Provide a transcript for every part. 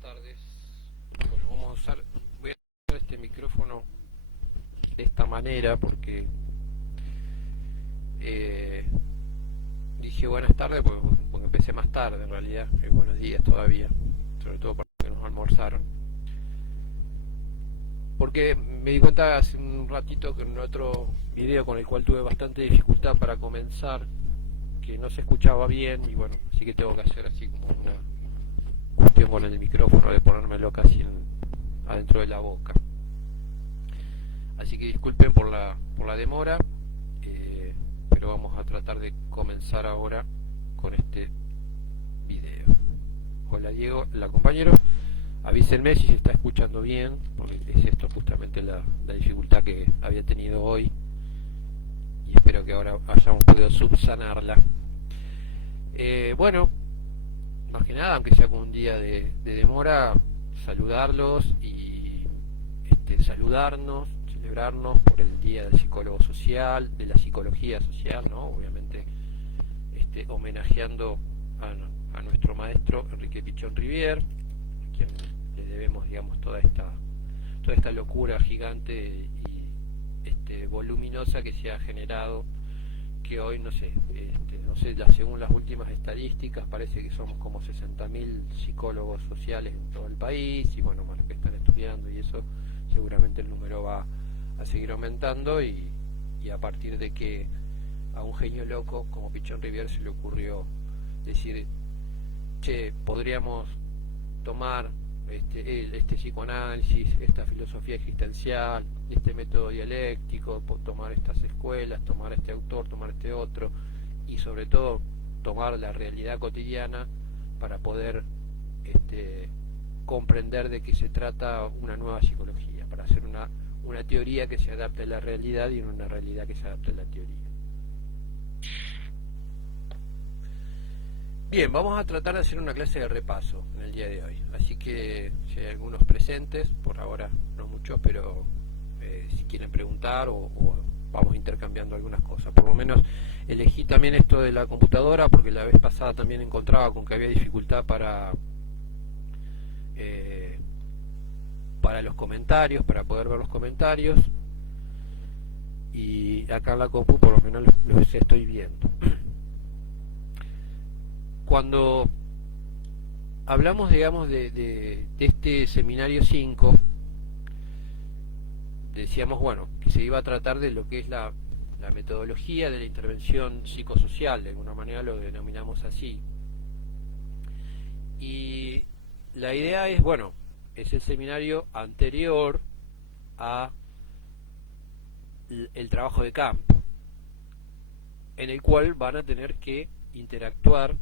tardes. Bueno, voy a usar este micrófono de esta manera porque eh, dije buenas tardes porque empecé más tarde en realidad, buenos días todavía, sobre todo para los que nos almorzaron. Porque me di cuenta hace un ratito que en otro video con el cual tuve bastante dificultad para comenzar, que no se escuchaba bien y bueno, así que tengo que hacer así como una cuestión con el micrófono de ponérmelo casi adentro de la boca. Así que disculpen por la demora, pero vamos a tratar de comenzar ahora con este video. Hola Diego, la compañero, avísenme si se está escuchando bien, porque es esto justamente la dificultad que había tenido hoy y espero que ahora hayamos podido subsanarla. Bueno, más que nada, aunque sea con un día de demora, saludarlos y saludarnos, celebrarnos por el Día del Psicólogo Social, de la Psicología Social, ¿no? Obviamente homenajeando a nuestro maestro Enrique Pichón Rivière, a quien le debemos, digamos, toda esta locura gigante y voluminosa que se ha generado, que hoy no sé, según las últimas estadísticas parece que somos como 60.000 psicólogos sociales en todo el país, y bueno, más los que están estudiando, y eso seguramente el número va a seguir aumentando, y a partir de que a un genio loco como Pichón Rivière se le ocurrió decir, che, podríamos tomar este psicoanálisis, esta filosofía existencial, este método dialéctico, tomar estas escuelas, tomar este autor, tomar este otro, y sobre todo tomar la realidad cotidiana para poder comprender de qué se trata una nueva psicología, para hacer una teoría que se adapte a la realidad y una realidad que se adapte a la teoría. Bien, vamos a tratar de hacer una clase de repaso en el día de hoy, así que si hay algunos presentes, por ahora no muchos, pero si quieren preguntar o vamos intercambiando algunas cosas. Por lo menos elegí también esto de la computadora porque la vez pasada también encontraba con que había dificultad para los comentarios, para poder ver los comentarios, y acá en la compu por lo menos los estoy viendo. Cuando hablamos, digamos, de este seminario 5, decíamos, bueno, que se iba a tratar de lo que es la metodología de la intervención psicosocial, de alguna manera lo denominamos así. Y la idea es, bueno, es el seminario anterior a el trabajo de campo, en el cual van a tener que interactuar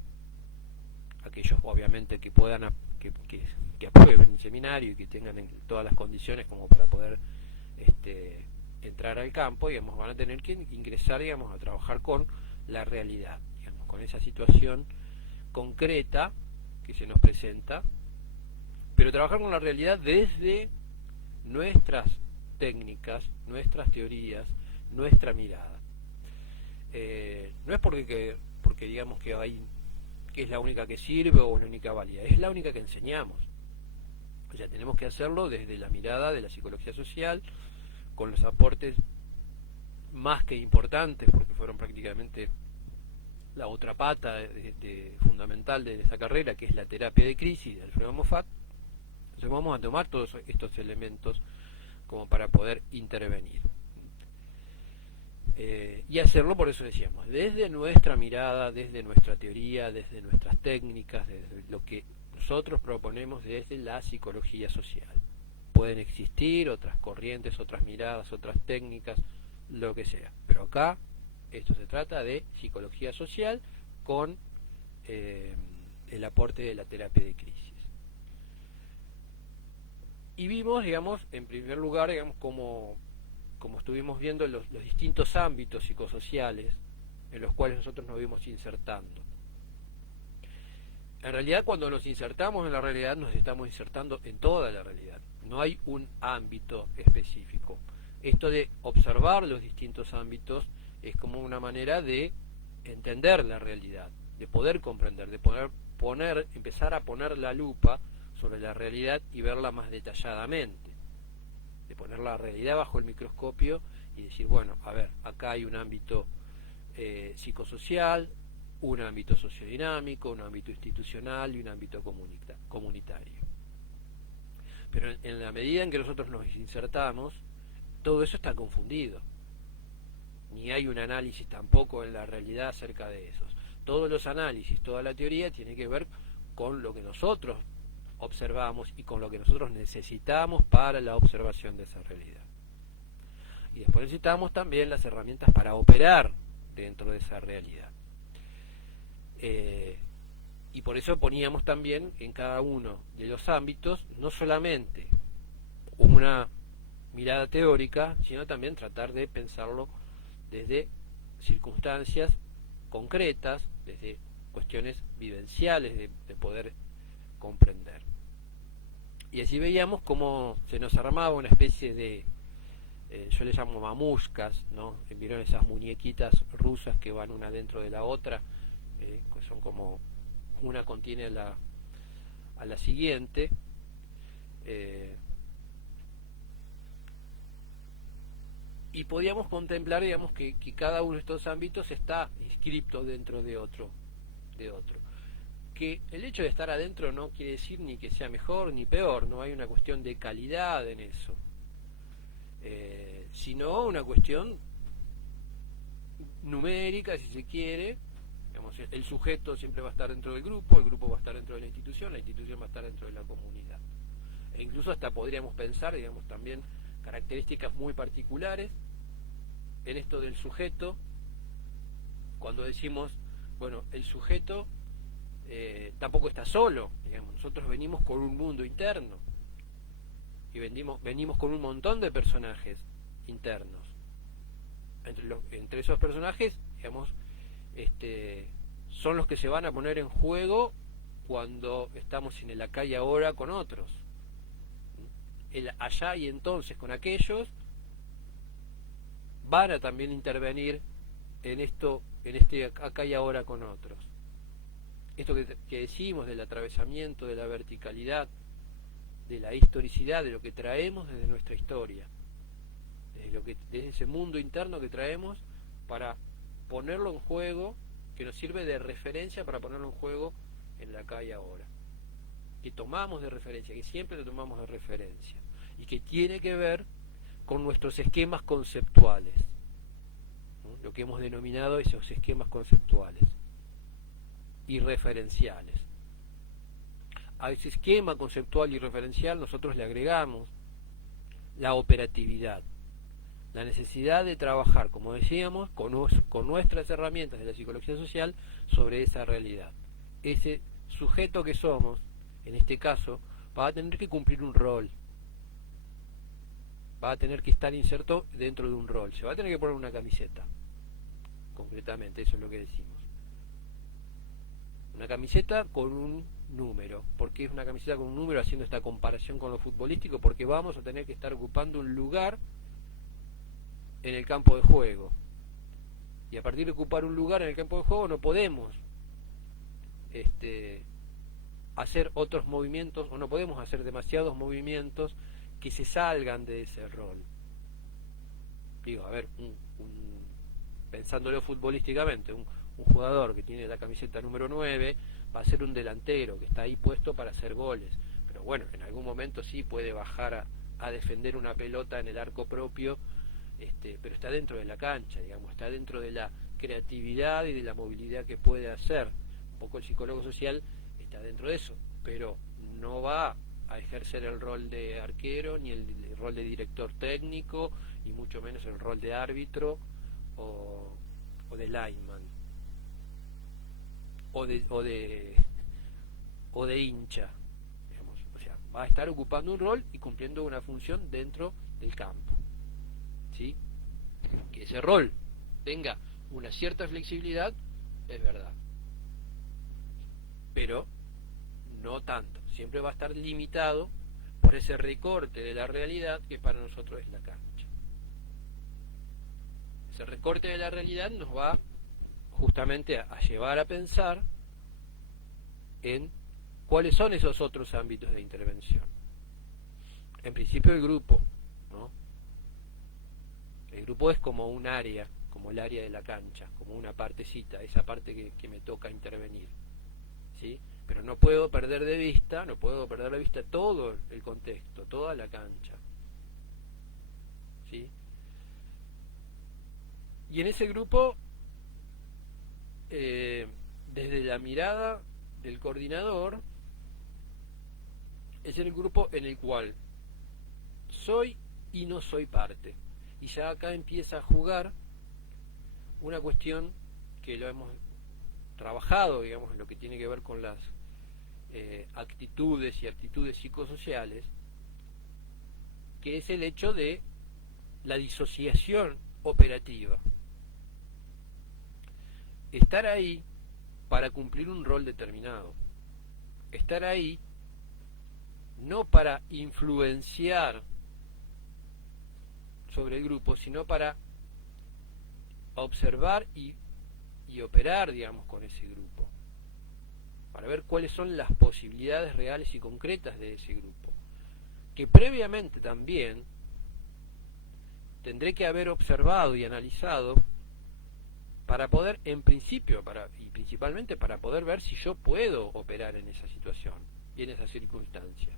aquellos, obviamente, que puedan que aprueben el seminario y que tengan todas las condiciones como para poder entrar al campo, digamos, van a tener que ingresar, digamos, a trabajar con la realidad, digamos, con esa situación concreta que se nos presenta, pero trabajar con la realidad desde nuestras técnicas, nuestras teorías, nuestra mirada. No es porque digamos que es la única que sirve o la única válida, es la única que enseñamos. O sea, tenemos que hacerlo desde la mirada de la psicología social, con los aportes más que importantes, porque fueron prácticamente la otra pata fundamental de esta carrera, que es la terapia de crisis de Alfredo Moffat. Entonces vamos a tomar todos estos elementos como para poder intervenir. Y hacerlo, por eso decíamos, desde nuestra mirada, desde nuestra teoría, desde nuestras técnicas, desde lo que nosotros proponemos desde la psicología social. Pueden existir otras corrientes, otras miradas, otras técnicas, lo que sea, pero acá esto se trata de psicología social con el aporte de la terapia de crisis. Y vimos, digamos, en primer lugar, digamos, como estuvimos viendo los distintos ámbitos psicosociales en los cuales nosotros nos vimos insertando. En realidad, cuando nos insertamos en la realidad, nos estamos insertando en toda la realidad. No hay un ámbito específico. Esto de observar los distintos ámbitos es como una manera de entender la realidad, de poder comprender, de empezar a poner la lupa sobre la realidad y verla más detalladamente, de poner la realidad bajo el microscopio y decir, bueno, a ver, acá hay un ámbito psicosocial, un ámbito sociodinámico, un ámbito institucional y un ámbito comunitario. Pero en la medida en que nosotros nos insertamos, todo eso está confundido. Ni hay un análisis tampoco en la realidad acerca de esos. Todos los análisis, toda la teoría tiene que ver con lo que nosotros observamos y con lo que nosotros necesitamos para la observación de esa realidad. Y después necesitamos también las herramientas para operar dentro de esa realidad. Y por eso poníamos también en cada uno de los ámbitos no solamente una mirada teórica, sino también tratar de pensarlo desde circunstancias concretas, desde cuestiones vivenciales de poder comprender. Y así veíamos cómo se nos armaba una especie de, yo les llamo mamushkas, ¿no? Vieron esas muñequitas rusas que van una dentro de la otra, que son como una contiene a la siguiente, y podíamos contemplar, digamos, que cada uno de estos ámbitos está inscripto dentro de otro. Que el hecho de estar adentro no quiere decir ni que sea mejor ni peor, no hay una cuestión de calidad en eso, sino una cuestión numérica, si se quiere. Digamos, el sujeto siempre va a estar dentro del grupo, el grupo va a estar dentro de la institución va a estar dentro de la comunidad. E incluso hasta podríamos pensar, digamos, también características muy particulares en esto del sujeto, cuando decimos, bueno, el sujeto tampoco está solo, digamos, nosotros venimos con un mundo interno y venimos con un montón de personajes internos. Entre esos personajes, digamos, son los que se van a poner en juego cuando estamos en el acá y ahora con otros. El allá y entonces con aquellos van a también intervenir en este acá y ahora con otros. Esto que decimos del atravesamiento, de la verticalidad, de la historicidad, de lo que traemos desde nuestra historia, desde ese mundo interno que traemos para ponerlo en juego, que nos sirve de referencia para ponerlo en juego en la acá y ahora, que tomamos de referencia, que siempre lo tomamos de referencia, y que tiene que ver con nuestros esquemas conceptuales, ¿no? Lo que hemos denominado esos esquemas conceptuales y referenciales. A ese esquema conceptual y referencial nosotros le agregamos la operatividad, la necesidad de trabajar, como decíamos, con nuestras herramientas de la psicología social sobre esa realidad. Ese sujeto que somos, en este caso, va a tener que cumplir un rol, va a tener que estar inserto dentro de un rol, se va a tener que poner una camiseta, concretamente, eso es lo que decimos. Una camiseta con un número. ¿Por qué es una camiseta con un número haciendo esta comparación con lo futbolístico? Porque vamos a tener que estar ocupando un lugar en el campo de juego. Y a partir de ocupar un lugar en el campo de juego no podemos hacer otros movimientos, o no podemos hacer demasiados movimientos que se salgan de ese rol. Digo, a ver, pensándolo futbolísticamente, un jugador que tiene la camiseta número 9 va a ser un delantero que está ahí puesto para hacer goles, pero bueno, en algún momento sí puede bajar a defender una pelota en el arco propio, pero está dentro de la cancha, digamos, está dentro de la creatividad y de la movilidad que puede hacer. Un poco el psicólogo social está dentro de eso, pero no va a ejercer el rol de arquero, ni el rol de director técnico, y mucho menos el rol de árbitro o de lineman, o de hincha, digamos. O sea, va a estar ocupando un rol y cumpliendo una función dentro del campo, ¿sí? Que ese rol tenga una cierta flexibilidad, es verdad, pero no tanto, siempre va a estar limitado por ese recorte de la realidad que para nosotros es la cancha. Ese recorte de la realidad nos va justamente a llevar a pensar en ¿Cuáles son esos otros ámbitos de intervención? En principio el grupo, ¿no? El grupo es como un área, como el área de la cancha, como una partecita, esa parte que me toca intervenir, ¿sí? Pero no puedo perder de vista todo el contexto, toda la cancha, ¿sí? Y en ese grupo, desde la mirada del coordinador, es el grupo en el cual soy y no soy parte. Y ya acá empieza a jugar una cuestión que lo hemos trabajado, digamos, en lo que tiene que ver con las actitudes y actitudes psicosociales, que es el hecho de la disociación operativa. Estar ahí para cumplir un rol determinado. Estar ahí no para influenciar sobre el grupo, sino para observar y operar, digamos, con ese grupo, para ver cuáles son las posibilidades reales y concretas de ese grupo, que previamente también tendré que haber observado y analizado para poder, en principio, y principalmente para poder ver si yo puedo operar en esa situación y en esa circunstancia.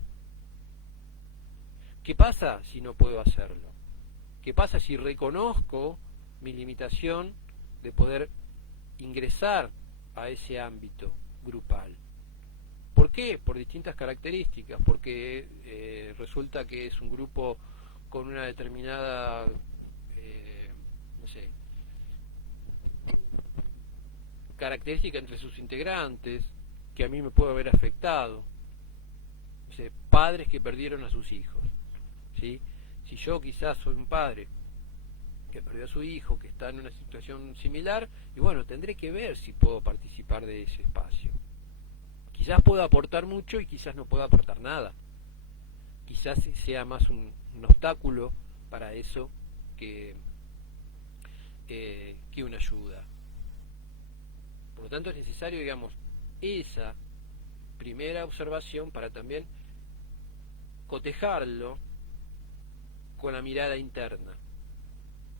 ¿Qué pasa si no puedo hacerlo? ¿Qué pasa si reconozco mi limitación de poder ingresar a ese ámbito grupal? ¿Por qué? Por distintas características, porque resulta que es un grupo con una determinada, no sé, característica entre sus integrantes, que a mí me puede haber afectado. No sé, padres que perdieron a sus hijos, ¿sí? Si yo quizás soy un padre que perdió a su hijo, que está en una situación similar, y bueno, tendré que ver si puedo participar de ese espacio. Quizás pueda aportar mucho y quizás no pueda aportar nada. Quizás sea más un obstáculo para eso que una ayuda. Por lo tanto es necesario, digamos, esa primera observación para también cotejarlo con la mirada interna,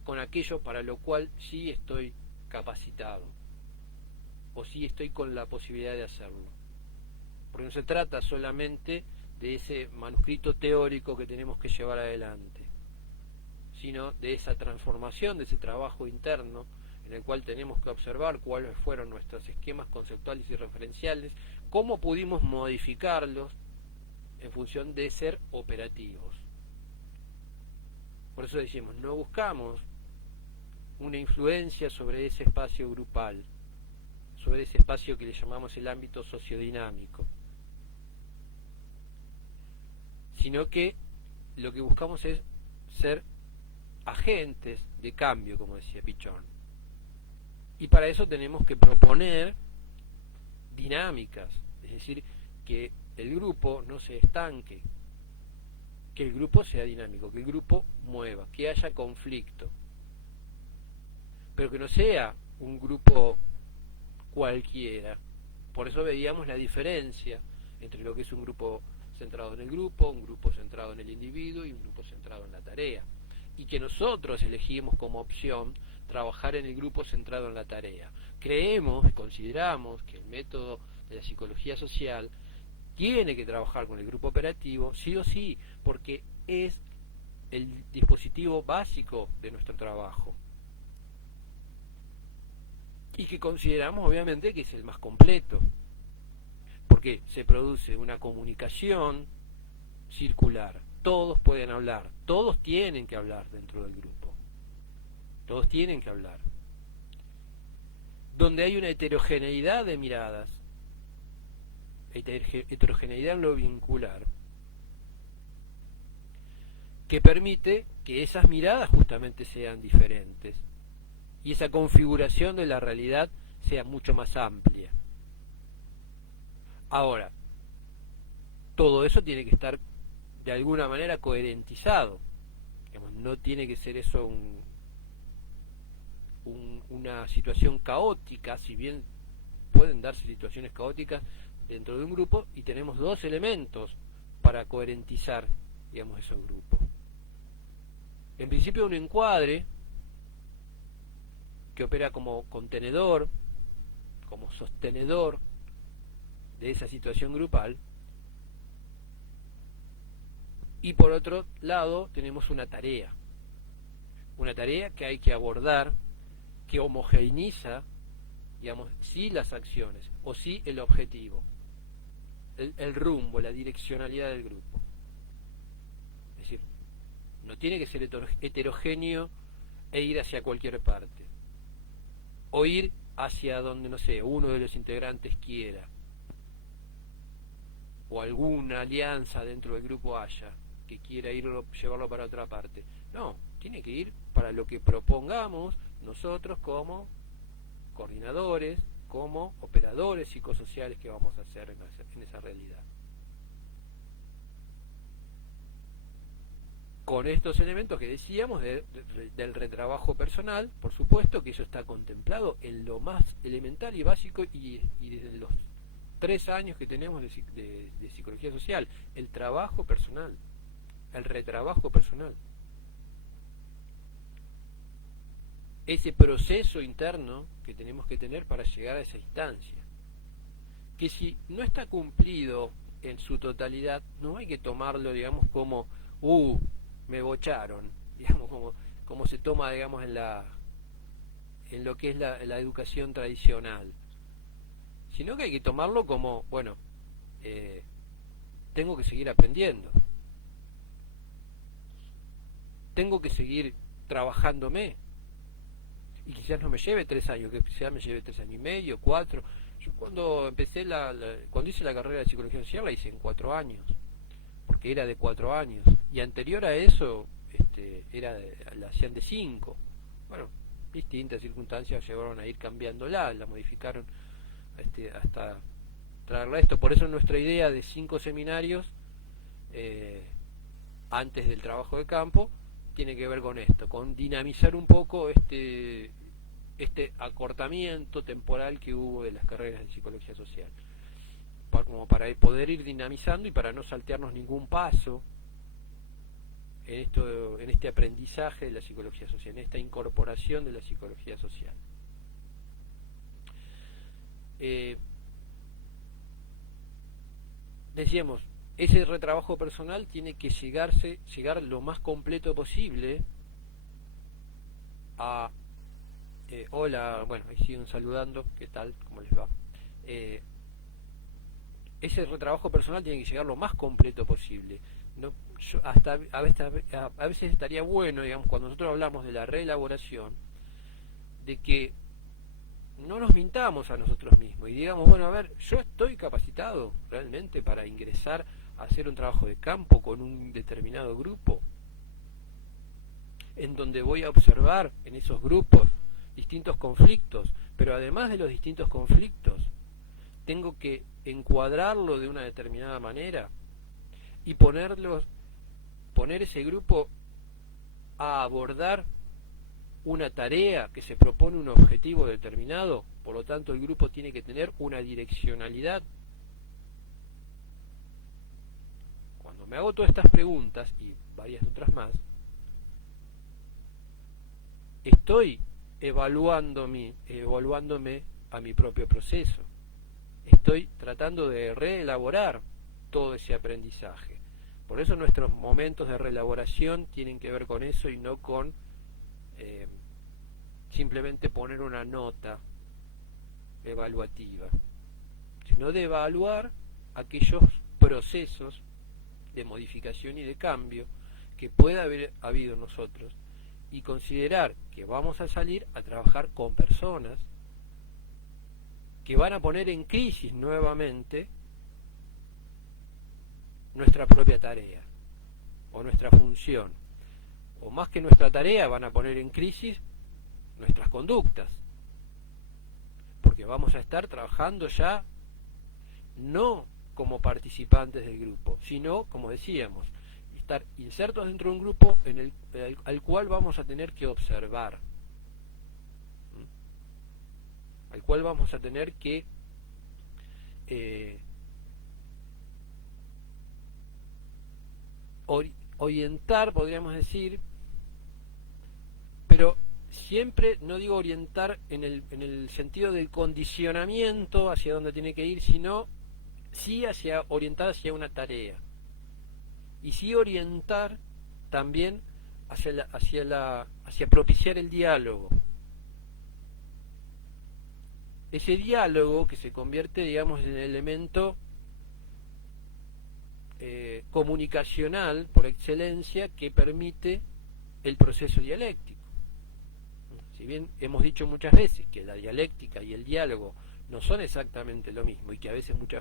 con aquello para lo cual sí estoy capacitado o sí estoy con la posibilidad de hacerlo. Porque no se trata solamente de ese manuscrito teórico que tenemos que llevar adelante, sino de esa transformación, de ese trabajo interno en el cual tenemos que observar cuáles fueron nuestros esquemas conceptuales y referenciales, cómo pudimos modificarlos en función de ser operativos. Por eso decimos, no buscamos una influencia sobre ese espacio grupal, sobre ese espacio que le llamamos el ámbito sociodinámico, sino que lo que buscamos es ser agentes de cambio, como decía Pichón. Y para eso tenemos que proponer dinámicas, es decir, que el grupo no se estanque, que el grupo sea dinámico, que el grupo mueva, que haya conflicto, pero que no sea un grupo cualquiera. Por eso veíamos la diferencia entre lo que es un grupo centrado en el grupo, un grupo centrado en el individuo y un grupo centrado en la tarea. Y que nosotros elegimos como opción trabajar en el grupo centrado en la tarea. Creemos, consideramos que el método de la psicología social tiene que trabajar con el grupo operativo, sí o sí, porque es el dispositivo básico de nuestro trabajo. Y que consideramos obviamente que es el más completo, porque se produce una comunicación circular. Todos pueden hablar, todos tienen que hablar dentro del grupo, todos tienen que hablar. Donde hay una heterogeneidad de miradas, heterogeneidad en lo vincular, que permite que esas miradas justamente sean diferentes y esa configuración de la realidad sea mucho más amplia. Ahora, todo eso tiene que estar de alguna manera coherentizado. Digamos, no tiene que ser eso una situación caótica, si bien pueden darse situaciones caóticas dentro de un grupo y tenemos dos elementos para coherentizar, digamos, esos grupos. En principio un encuadre que opera como contenedor, como sostenedor de esa situación grupal, y por otro lado tenemos una tarea que hay que abordar, que homogeneiza, digamos, sí las acciones, o sí el objetivo, el rumbo, la direccionalidad del grupo. Es decir, no tiene que ser heterogéneo e ir hacia cualquier parte, o ir hacia donde, no sé, uno de los integrantes quiera, o alguna alianza dentro del grupo haya que quiera llevarlo para otra parte. No, tiene que ir para lo que propongamos nosotros como coordinadores, como operadores psicosociales que vamos a hacer en esa realidad. Con estos elementos que decíamos del retrabajo personal, por supuesto que eso está contemplado en lo más elemental y básico y desde los 3 años que tenemos de psicología social, el trabajo personal, el retrabajo personal. Ese proceso interno que tenemos que tener para llegar a esa instancia. Que si no está cumplido en su totalidad, no hay que tomarlo, digamos, como, me bocharon, digamos, como se toma, digamos, en lo que es la educación tradicional. Sino que hay que tomarlo como, bueno, tengo que seguir aprendiendo. Tengo que seguir trabajándome. Y quizás no me lleve 3 años, que quizás me lleve 3 años y medio, 4. Yo cuando empecé cuando hice la carrera de psicología social la hice en 4 años, porque era de 4 años. Y anterior a eso, la hacían de 5. Bueno, distintas circunstancias llevaron a ir cambiándola, la modificaron hasta traerla a esto. Por eso nuestra idea de 5 seminarios antes del trabajo de campo tiene que ver con esto, con dinamizar un poco este acortamiento temporal que hubo de las carreras de psicología social, como para poder ir dinamizando y para no saltearnos ningún paso en este aprendizaje de la psicología social, en esta incorporación de la psicología social. Decíamos, ese retrabajo personal tiene que llegar lo más completo posible a... hola, bueno, ahí siguen saludando, ¿qué tal? ¿Cómo les va? Ese retrabajo personal tiene que llegar lo más completo posible. No, a veces estaría bueno, digamos, cuando nosotros hablamos de la reelaboración, de que no nos mintamos a nosotros mismos y digamos, bueno, a ver, yo estoy capacitado realmente para ingresar a hacer un trabajo de campo con un determinado grupo, en donde voy a observar en esos grupos distintos conflictos, pero además de los distintos conflictos, tengo que encuadrarlo de una determinada manera y poner ese grupo a abordar una tarea que se propone un objetivo determinado. Por lo tanto, el grupo tiene que tener una direccionalidad. Cuando me hago todas estas preguntas y varias otras más, estoy evaluándome a mi propio proceso. Estoy tratando de reelaborar todo ese aprendizaje. Por eso nuestros momentos de reelaboración tienen que ver con eso y no con simplemente poner una nota evaluativa, sino de evaluar aquellos procesos de modificación y de cambio que pueda haber habido en nosotros y considerar que vamos a salir a trabajar con personas que van a poner en crisis nuevamente nuestra propia tarea o nuestra función, o más que nuestra tarea, van a poner en crisis nuestras conductas, porque vamos a estar trabajando ya no como participantes del grupo, sino, como decíamos, estar insertos dentro de un grupo al cual vamos a tener que observar, al cual vamos a tener que orientar, podríamos decir, pero siempre no digo orientar en el sentido del condicionamiento hacia donde tiene que ir, sino sí orientar hacia una tarea. Y sí orientar también hacia propiciar el diálogo. Ese diálogo que se convierte, digamos, en el elemento comunicacional por excelencia que permite el proceso dialéctico. Si bien hemos dicho muchas veces que la dialéctica y el diálogo no son exactamente lo mismo y que a veces muchas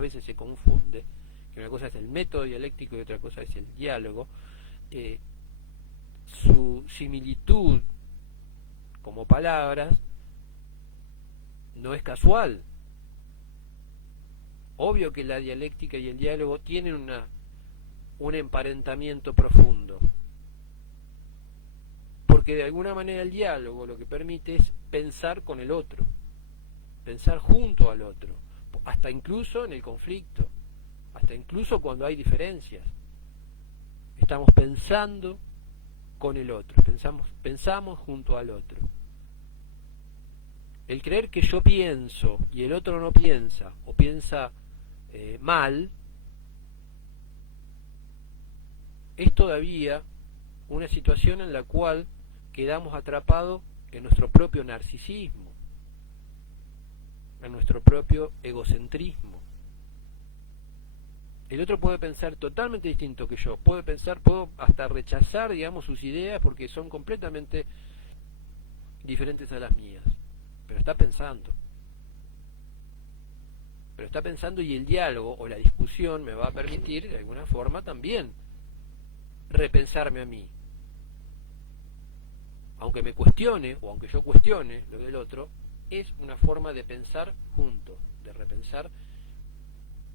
veces se confunde, que una cosa es el método dialéctico y otra cosa es el diálogo, su similitud como palabras no es casual. Obvio que la dialéctica y el diálogo tienen un emparentamiento profundo, porque de alguna manera el diálogo lo que permite es pensar con el otro, pensar junto al otro, hasta incluso en el conflicto, hasta incluso cuando hay diferencias. Estamos pensando con el otro, pensamos junto al otro. El creer que yo pienso y el otro no piensa, o piensa mal, es todavía una situación en la cual quedamos atrapados en nuestro propio narcisismo, en nuestro propio egocentrismo. El otro puede pensar totalmente distinto que yo, puedo hasta rechazar, digamos, sus ideas porque son completamente diferentes a las mías, pero está pensando. Y el diálogo o la discusión me va a permitir, de alguna forma, también repensarme a mí. Aunque me cuestione, o aunque yo cuestione lo del otro, es una forma de pensar juntos, de repensar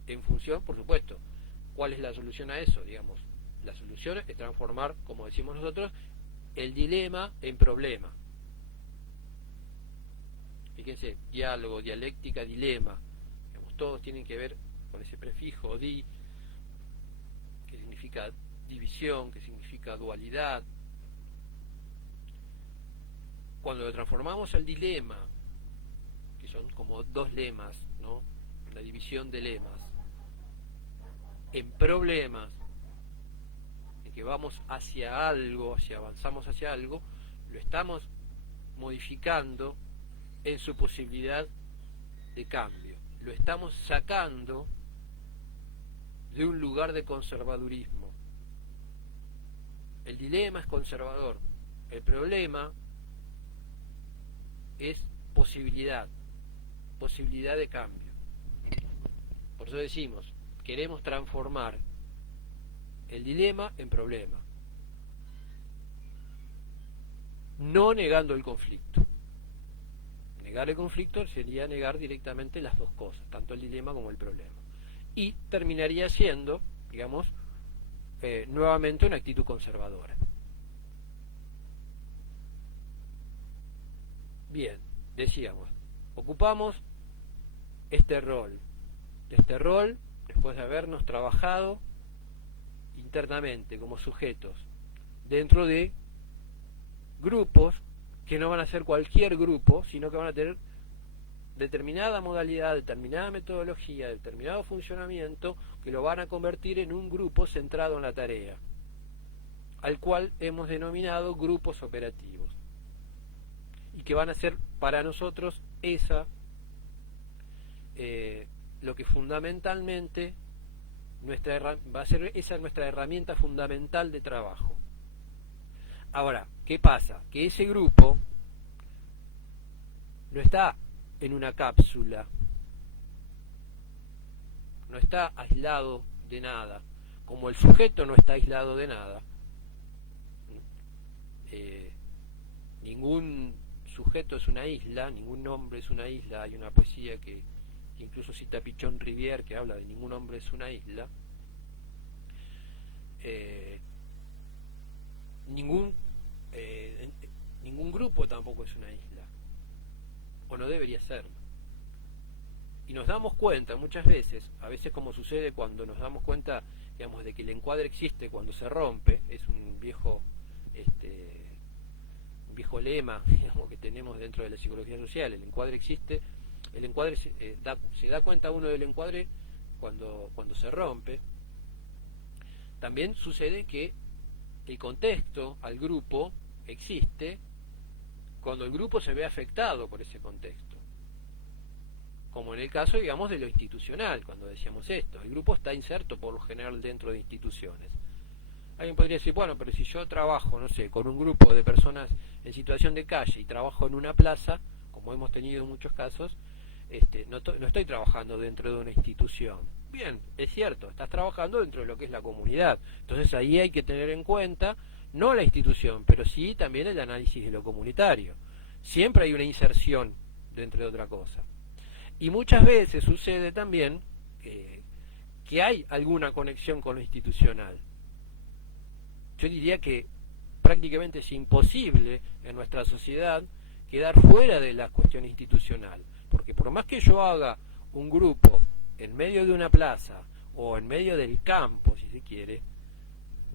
en función, por supuesto, ¿cuál es la solución a eso? Digamos, la solución es transformar, como decimos nosotros, el dilema en problema. Fíjense, diálogo, dialéctica, dilema. Digamos, todos tienen que ver con ese prefijo di, que significa división, que significa dualidad. Cuando lo transformamos al dilema, que son como dos lemas, ¿no? La división de lemas, en problemas, en que vamos hacia algo, avanzamos hacia algo, lo estamos modificando en su posibilidad de cambio. Lo estamos sacando de un lugar de conservadurismo. El dilema es conservador, el problema es posibilidad de cambio. Por eso decimos, queremos transformar el dilema en problema, no negando el conflicto. Negar el conflicto sería negar directamente las dos cosas, tanto el dilema como el problema. Y terminaría siendo, digamos, nuevamente una actitud conservadora. Bien, decíamos, ocupamos este rol, después de habernos trabajado internamente como sujetos dentro de grupos que no van a ser cualquier grupo, sino que van a tener determinada modalidad, determinada metodología, determinado funcionamiento, que lo van a convertir en un grupo centrado en la tarea, al cual hemos denominado grupos operativos, y que van a ser para nosotros lo que fundamentalmente va a ser esa nuestra herramienta fundamental de trabajo. Ahora, ¿qué pasa? Que ese grupo no está en una cápsula, no está aislado de nada, como el sujeto no está aislado de nada. Ningún sujeto es una isla, ningún hombre es una isla. Hay una poesía que incluso cita Pichon Rivière, que habla de ningún hombre es una isla. Ningún grupo tampoco es una isla, o no debería serlo. Y nos damos cuenta muchas veces, a veces como sucede cuando nos damos cuenta, digamos, de que el encuadre existe cuando se rompe, es un viejo lema, digamos, que tenemos dentro de la psicología social. El encuadre existe, el encuadre se da cuenta uno del encuadre cuando se rompe. También sucede que el contexto al grupo existe cuando el grupo se ve afectado por ese contexto, como en el caso, digamos, de lo institucional. Cuando decíamos esto, el grupo está inserto por lo general dentro de instituciones. Alguien podría decir, bueno, pero si yo trabajo, no sé, con un grupo de personas en situación de calle y trabajo en una plaza, como hemos tenido en muchos casos, no estoy trabajando dentro de una institución. Bien, es cierto, estás trabajando dentro de lo que es la comunidad. Entonces ahí hay que tener en cuenta, no la institución, pero sí también el análisis de lo comunitario. Siempre hay una inserción dentro de otra cosa. Y muchas veces sucede también que hay alguna conexión con lo institucional. Yo diría que prácticamente es imposible en nuestra sociedad quedar fuera de la cuestión institucional, porque por más que yo haga un grupo en medio de una plaza o en medio del campo, si se quiere,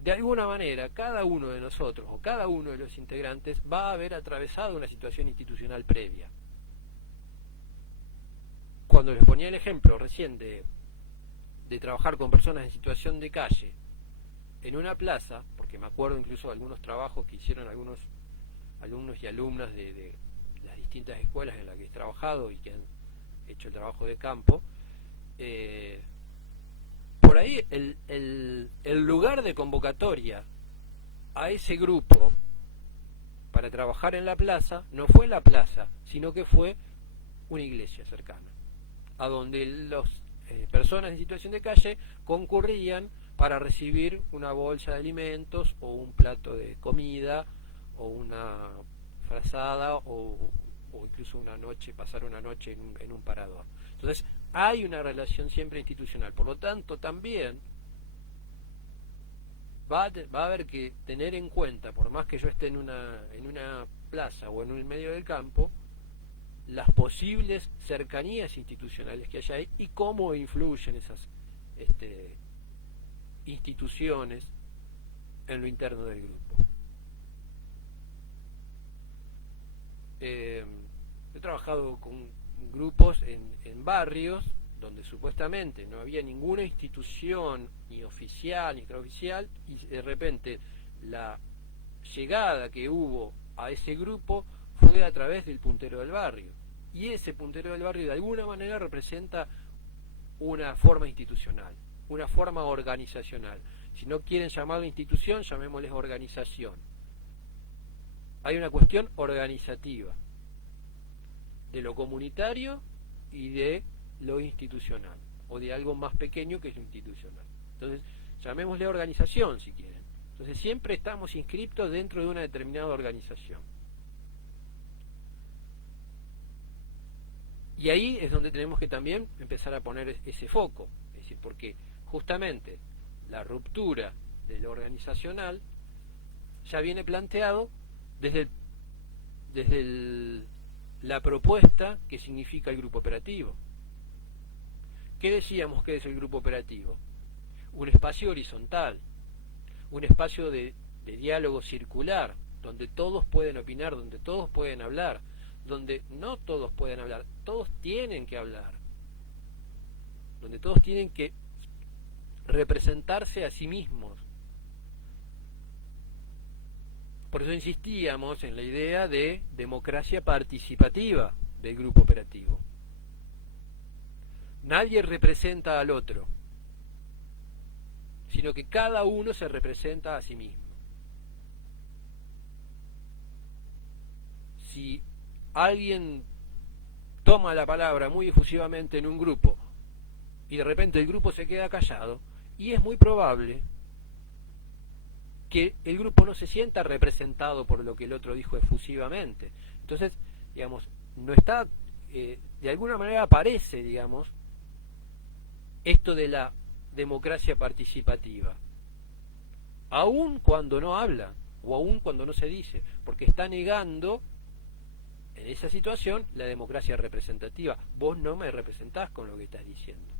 de alguna manera cada uno de nosotros o cada uno de los integrantes va a haber atravesado una situación institucional previa. Cuando les ponía el ejemplo recién de trabajar con personas en situación de calle en una plaza, porque me acuerdo incluso de algunos trabajos que hicieron algunos alumnos y alumnas de las distintas escuelas en las que he trabajado y que han hecho el trabajo de campo, por ahí el lugar de convocatoria a ese grupo para trabajar en la plaza no fue la plaza, sino que fue una iglesia cercana, a donde las personas en situación de calle concurrían para recibir una bolsa de alimentos o un plato de comida o una frazada o incluso una noche, pasar una noche en un parador. Entonces hay una relación siempre institucional, por lo tanto también va a haber que tener en cuenta, por más que yo esté en una plaza o en un medio del campo, las posibles cercanías institucionales que haya ahí y cómo influyen esas instituciones en lo interno del grupo. He trabajado con grupos en barrios donde supuestamente no había ninguna institución ni oficial ni extraoficial, y de repente la llegada que hubo a ese grupo fue a través del puntero del barrio, y ese puntero del barrio de alguna manera representa una forma institucional, una forma organizacional. Si no quieren llamarlo institución, llamémosles organización. Hay una cuestión organizativa de lo comunitario y de lo institucional, o de algo más pequeño que es lo institucional. Entonces, llamémosle organización si quieren. Entonces siempre estamos inscriptos dentro de una determinada organización. Y ahí es donde tenemos que también empezar a poner ese foco, es decir, porque justamente la ruptura de lo organizacional ya viene planteado desde la propuesta que significa el grupo operativo. ¿Qué decíamos que es el grupo operativo? Un espacio horizontal, un espacio de diálogo circular, donde todos pueden opinar, donde todos pueden hablar, donde no todos pueden hablar, todos tienen que hablar, donde todos tienen que representarse a sí mismos. Por eso insistíamos en la idea de democracia participativa del grupo operativo. Nadie representa al otro, sino que cada uno se representa a sí mismo. Si alguien toma la palabra muy efusivamente en un grupo y de repente el grupo se queda callado, y es muy probable que el grupo no se sienta representado por lo que el otro dijo efusivamente. Entonces, digamos, no está, de alguna manera aparece, digamos, esto de la democracia participativa, aun cuando no habla o aun cuando no se dice, porque está negando En esa situación, la democracia representativa, vos no me representás con lo que estás diciendo.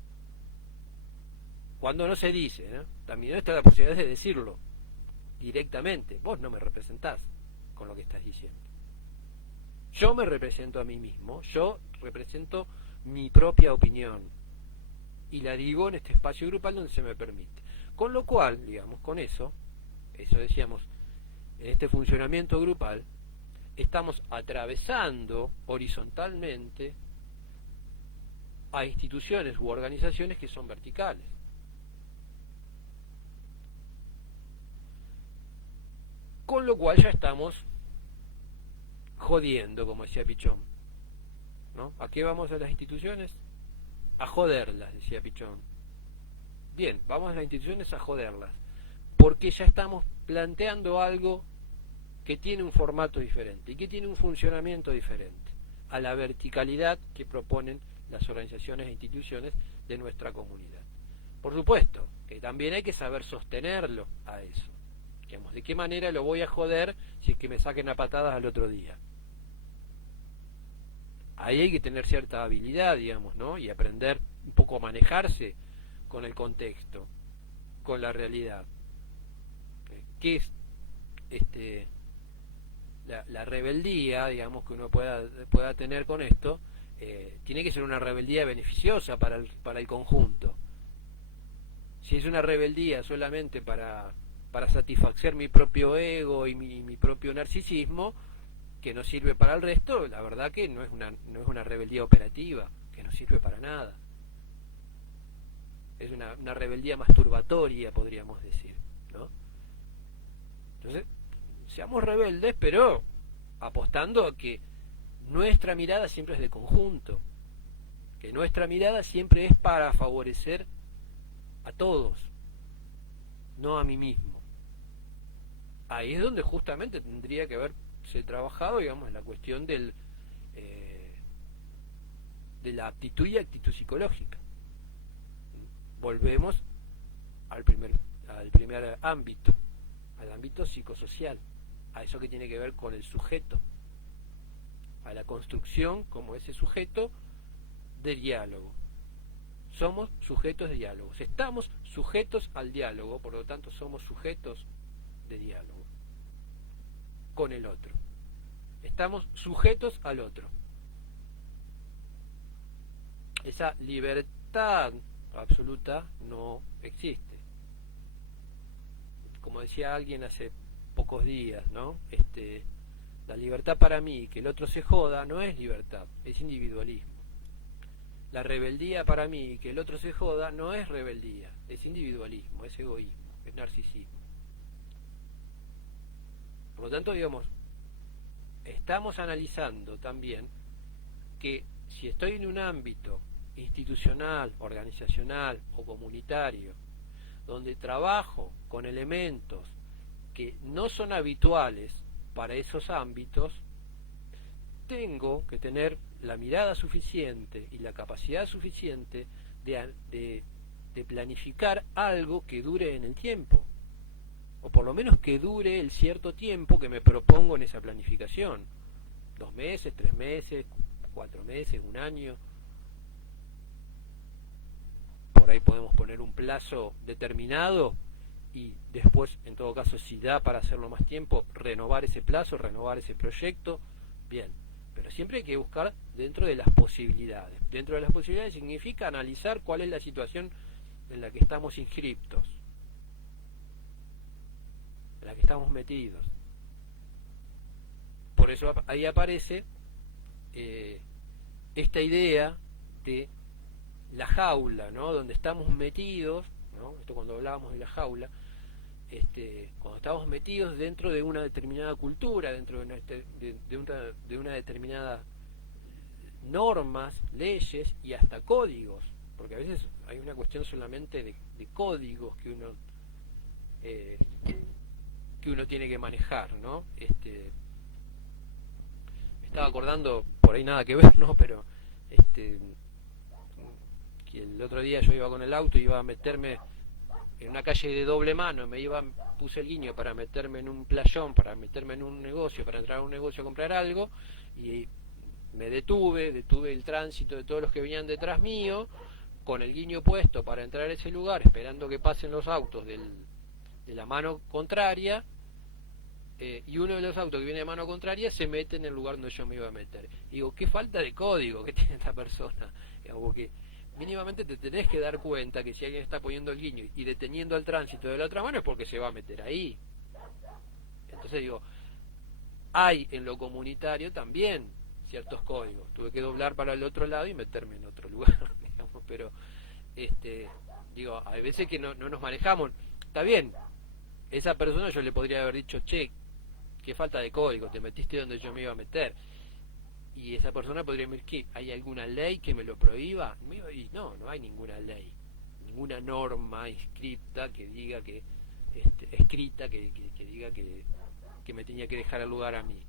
Cuando no se dice, ¿no? También está la posibilidad de decirlo directamente, vos no me representás con lo que estás diciendo. Yo me represento a mí mismo, yo represento mi propia opinión y la digo en este espacio grupal donde se me permite. Con lo cual, digamos, con eso decíamos, en este funcionamiento grupal, estamos atravesando horizontalmente a instituciones u organizaciones que son verticales. Con lo cual ya estamos jodiendo, como decía Pichón, ¿no? ¿A qué vamos a las instituciones? A joderlas, decía Pichón. Bien, vamos a las instituciones a joderlas, porque ya estamos planteando algo que tiene un formato diferente y que tiene un funcionamiento diferente a la verticalidad que proponen las organizaciones e instituciones de nuestra comunidad. Por supuesto, que también hay que saber sostenerlo a eso. Digamos, ¿de qué manera lo voy a joder si es que me saquen a patadas al otro día? Ahí hay que tener cierta habilidad, digamos, ¿no? Y aprender un poco a manejarse con el contexto, con la realidad. ¿Qué es la rebeldía, digamos, que uno pueda tener con esto? Tiene que ser una rebeldía beneficiosa para el conjunto. Si es una rebeldía solamente para satisfacer mi propio ego y mi propio narcisismo, que no sirve para el resto, la verdad que no es una rebeldía operativa, que no sirve para nada. Es una rebeldía masturbatoria, podríamos decir, ¿no? Entonces, seamos rebeldes, pero apostando a que nuestra mirada siempre es de conjunto, que nuestra mirada siempre es para favorecer a todos, no a mí mismo. Ahí es donde justamente tendría que haberse trabajado, digamos, la cuestión de la aptitud y actitud psicológica. Volvemos al primer ámbito, al ámbito psicosocial, a eso que tiene que ver con el sujeto, a la construcción como ese sujeto de diálogo. Somos sujetos de diálogo, estamos sujetos al diálogo, por lo tanto somos sujetos de diálogo con el otro. Estamos sujetos al otro. Esa libertad absoluta no existe. Como decía alguien hace pocos días, ¿no? La libertad para mí, que el otro se joda, no es libertad, es individualismo. La rebeldía para mí, que el otro se joda, no es rebeldía, es individualismo, es egoísmo, es narcisismo. Por lo tanto, digamos, estamos analizando también que si estoy en un ámbito institucional, organizacional o comunitario, donde trabajo con elementos que no son habituales para esos ámbitos, tengo que tener la mirada suficiente y la capacidad suficiente de planificar algo que dure en el tiempo, o por lo menos que dure el cierto tiempo que me propongo en esa planificación. 2 meses, 3 meses, 4 meses, 1 año. Por ahí podemos poner un plazo determinado y después, en todo caso, si da para hacerlo más tiempo, renovar ese plazo, renovar ese proyecto, bien. Pero siempre hay que buscar dentro de las posibilidades. Dentro de las posibilidades significa analizar cuál es la situación en la que estamos inscriptos, en la que estamos metidos. Por eso ahí aparece esta idea de la jaula, ¿no? Donde estamos metidos, ¿no? Esto cuando hablábamos de la jaula, cuando estamos metidos dentro de una determinada cultura, dentro de una determinada normas, leyes y hasta códigos, porque a veces hay una cuestión solamente de códigos que uno tiene que manejar, ¿no? Me estaba acordando, por ahí nada que ver, ¿no? Pero que el otro día yo iba con el auto y iba a meterme en una calle de doble mano, puse el guiño para meterme en un playón, para meterme en un negocio, para entrar a un negocio a comprar algo, y me detuve el tránsito de todos los que venían detrás mío, con el guiño puesto para entrar a ese lugar, esperando que pasen los autos de la mano contraria, y uno de los autos que viene de mano contraria se mete en el lugar donde yo me iba a meter. Y digo, qué falta de código que tiene esta persona. Digamos que mínimamente te tenés que dar cuenta que si alguien está poniendo el guiño y deteniendo el tránsito de la otra mano es porque se va a meter ahí. Entonces digo, hay en lo comunitario también ciertos códigos. Tuve que doblar para el otro lado y meterme en otro lugar, digamos, pero digo, hay veces que no nos manejamos. Está bien, esa persona yo le podría haber dicho, che, qué falta de código, te metiste donde yo me iba a meter. Y esa persona podría decir, ¿qué? ¿Hay alguna ley que me lo prohíba? Y no hay ninguna ley, ninguna norma inscripta que diga que, escrita, que diga que me tenía que dejar el lugar a mí.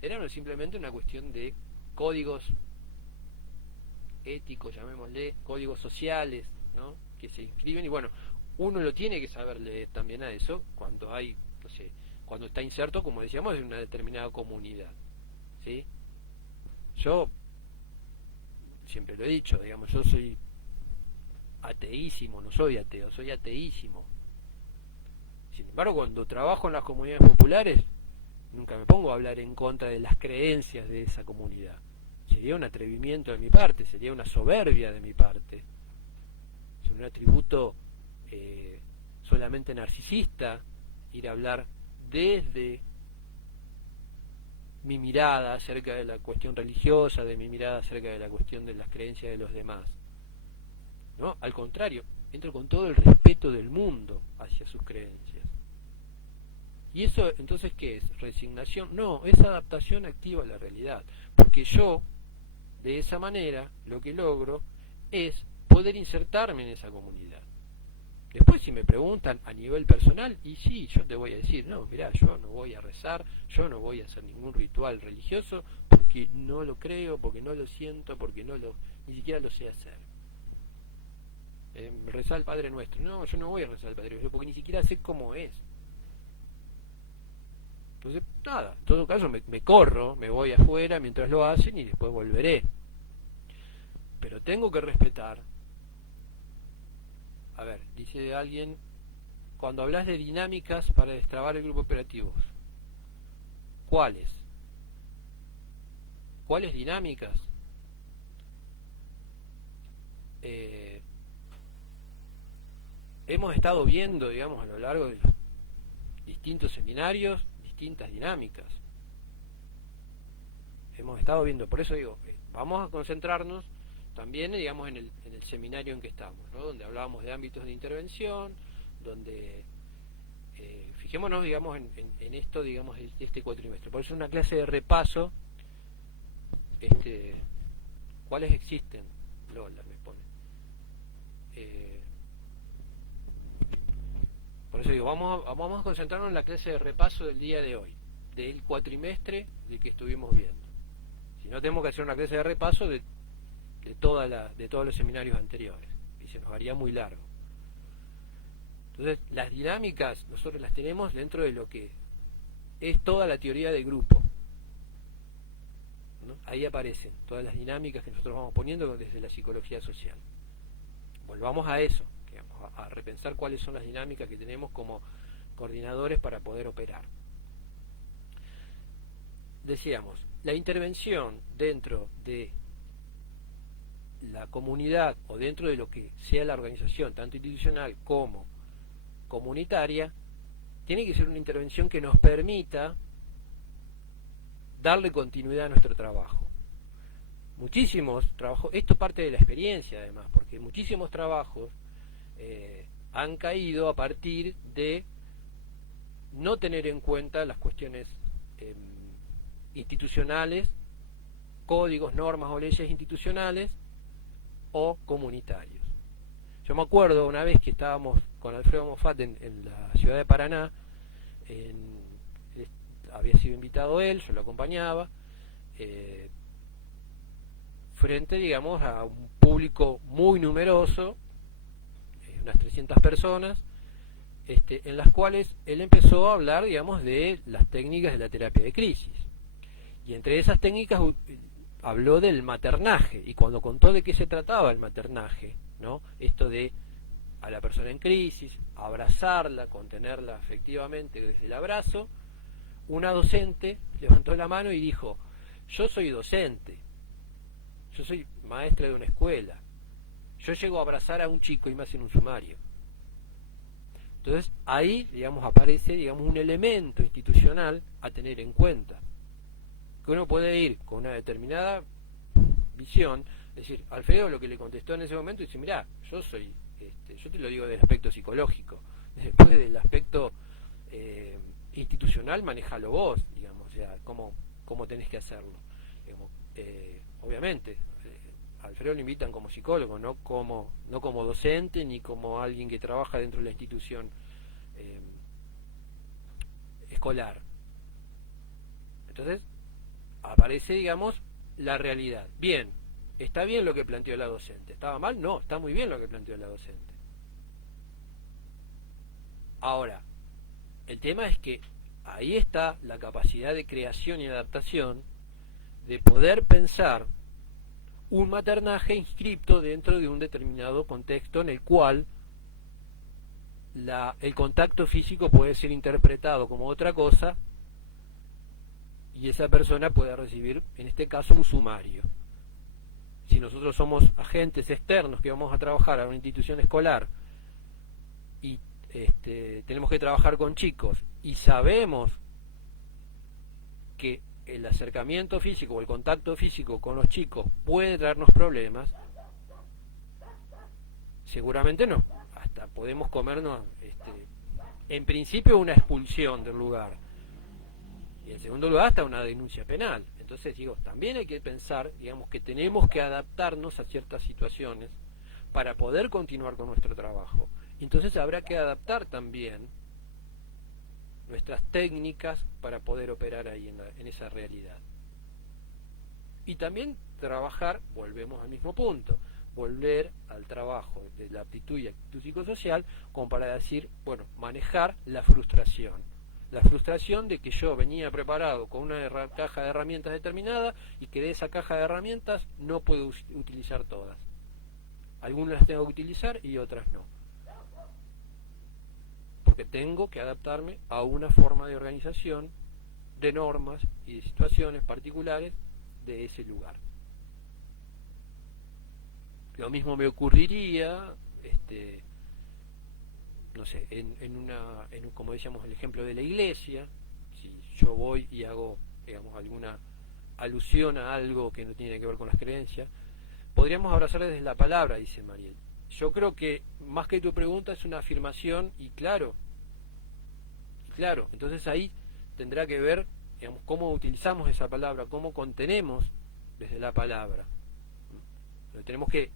Era simplemente una cuestión de códigos éticos, llamémosle, códigos sociales, ¿no? Que se inscriben, y bueno, uno lo tiene que saber leer también a eso cuando hay, no sé, cuando está inserto, como decíamos, en una determinada comunidad, ¿sí? Yo siempre lo he dicho, digamos, yo soy ateísimo, no soy ateo, soy ateísimo. Sin embargo, cuando trabajo en las comunidades populares, nunca me pongo a hablar en contra de las creencias de esa comunidad. Sería un atrevimiento de mi parte, sería una soberbia de mi parte, sería un atributo solamente narcisista ir a hablar desde mi mirada acerca de la cuestión religiosa, de mi mirada acerca de la cuestión de las creencias de los demás. ¿No? Al contrario, entro con todo el respeto del mundo hacia sus creencias. ¿Y eso entonces qué es? ¿Resignación? No, es adaptación activa a la realidad. Porque yo, de esa manera, lo que logro es poder insertarme en esa comunidad. Después si me preguntan a nivel personal, y sí, yo te voy a decir, no, mirá, yo no voy a rezar, yo no voy a hacer ningún ritual religioso, porque no lo creo, porque no lo siento, porque ni siquiera lo sé hacer. Rezar al Padre Nuestro, no, yo no voy a rezar al Padre Nuestro, porque ni siquiera sé cómo es. Entonces, nada, en todo caso me corro, me voy afuera mientras lo hacen y después volveré. Pero tengo que respetar. A ver, dice alguien, cuando hablas de dinámicas para destrabar el grupo operativo, ¿cuáles? ¿Cuáles dinámicas? Hemos estado viendo, digamos, a lo largo de los distintos seminarios, distintas dinámicas. Hemos estado viendo, por eso digo, vamos a concentrarnos también, digamos, en el seminario en que estamos, ¿no? Donde hablábamos de ámbitos de intervención, donde fijémonos, digamos, en esto, digamos, de este cuatrimestre. Por eso una clase de repaso, ¿cuáles existen? Lola me pone. Por eso digo, vamos a concentrarnos en la clase de repaso del día de hoy, del cuatrimestre del que estuvimos viendo. Si no, tenemos que hacer una clase de repaso de todos los seminarios anteriores, y se nos haría muy largo. Entonces, las dinámicas nosotros las tenemos dentro de lo que es toda la teoría del grupo, ¿no? Ahí aparecen todas las dinámicas que nosotros vamos poniendo desde la psicología social. Volvamos a eso, que vamos a repensar cuáles son las dinámicas que tenemos como coordinadores para poder operar. Decíamos, la intervención dentro de la comunidad o dentro de lo que sea la organización, tanto institucional como comunitaria, tiene que ser una intervención que nos permita darle continuidad a nuestro trabajo. Muchísimos trabajos, esto parte de la experiencia además, porque muchísimos trabajos han caído a partir de no tener en cuenta las cuestiones institucionales, códigos, normas o leyes institucionales o comunitarios. Yo me acuerdo una vez que estábamos con Alfredo Moffat en la ciudad de Paraná, había sido invitado él, yo lo acompañaba, frente, digamos, a un público muy numeroso, unas 300 personas, en las cuales él empezó a hablar, digamos, de las técnicas de la terapia de crisis. Y entre esas técnicas habló del maternaje, y cuando contó de qué se trataba el maternaje, ¿no? Esto de a la persona en crisis, abrazarla, contenerla afectivamente desde el abrazo, una docente levantó la mano y dijo: yo soy docente, yo soy maestra de una escuela, yo llego a abrazar a un chico y me hacen un sumario. Entonces ahí, digamos, aparece, digamos, un elemento institucional a tener en cuenta, que uno puede ir con una determinada visión, es decir, Alfredo lo que le contestó en ese momento dice: mirá, yo te lo digo del aspecto psicológico, después del aspecto institucional, manejalo vos, digamos, o sea, cómo tenés que hacerlo. Digamos, obviamente, Alfredo lo invitan como psicólogo, no como docente ni como alguien que trabaja dentro de la institución escolar. Entonces aparece, digamos, la realidad. Bien, está bien lo que planteó la docente. ¿Estaba mal? No, está muy bien lo que planteó la docente. Ahora, el tema es que ahí está la capacidad de creación y adaptación de poder pensar un maternaje inscripto dentro de un determinado contexto en el cual el contacto físico puede ser interpretado como otra cosa y esa persona puede recibir, en este caso, un sumario. Si nosotros somos agentes externos que vamos a trabajar a una institución escolar y tenemos que trabajar con chicos y sabemos que el acercamiento físico o el contacto físico con los chicos puede traernos problemas, seguramente no, hasta podemos comernos en principio una expulsión del lugar y en segundo lugar hasta una denuncia penal. Entonces digo, también hay que pensar, digamos, que tenemos que adaptarnos a ciertas situaciones para poder continuar con nuestro trabajo. Entonces habrá que adaptar también nuestras técnicas para poder operar ahí en esa realidad. Y también trabajar, volvemos al mismo punto, volver al trabajo de la aptitud y actitud psicosocial como para decir, bueno, manejar la frustración. La frustración de que yo venía preparado con una caja de herramientas determinada y que de esa caja de herramientas no puedo utilizar todas. Algunas las tengo que utilizar y otras no. Porque tengo que adaptarme a una forma de organización, de normas y de situaciones particulares de ese lugar. Lo mismo me ocurriría, no sé, como decíamos, el ejemplo de la iglesia. Si yo voy y hago, digamos, alguna alusión a algo que no tiene que ver con las creencias, podríamos abrazar desde la palabra, dice Mariel. Yo creo que más que tu pregunta es una afirmación y claro, entonces ahí tendrá que ver, digamos, cómo utilizamos esa palabra, cómo contenemos desde la palabra. Tenemos que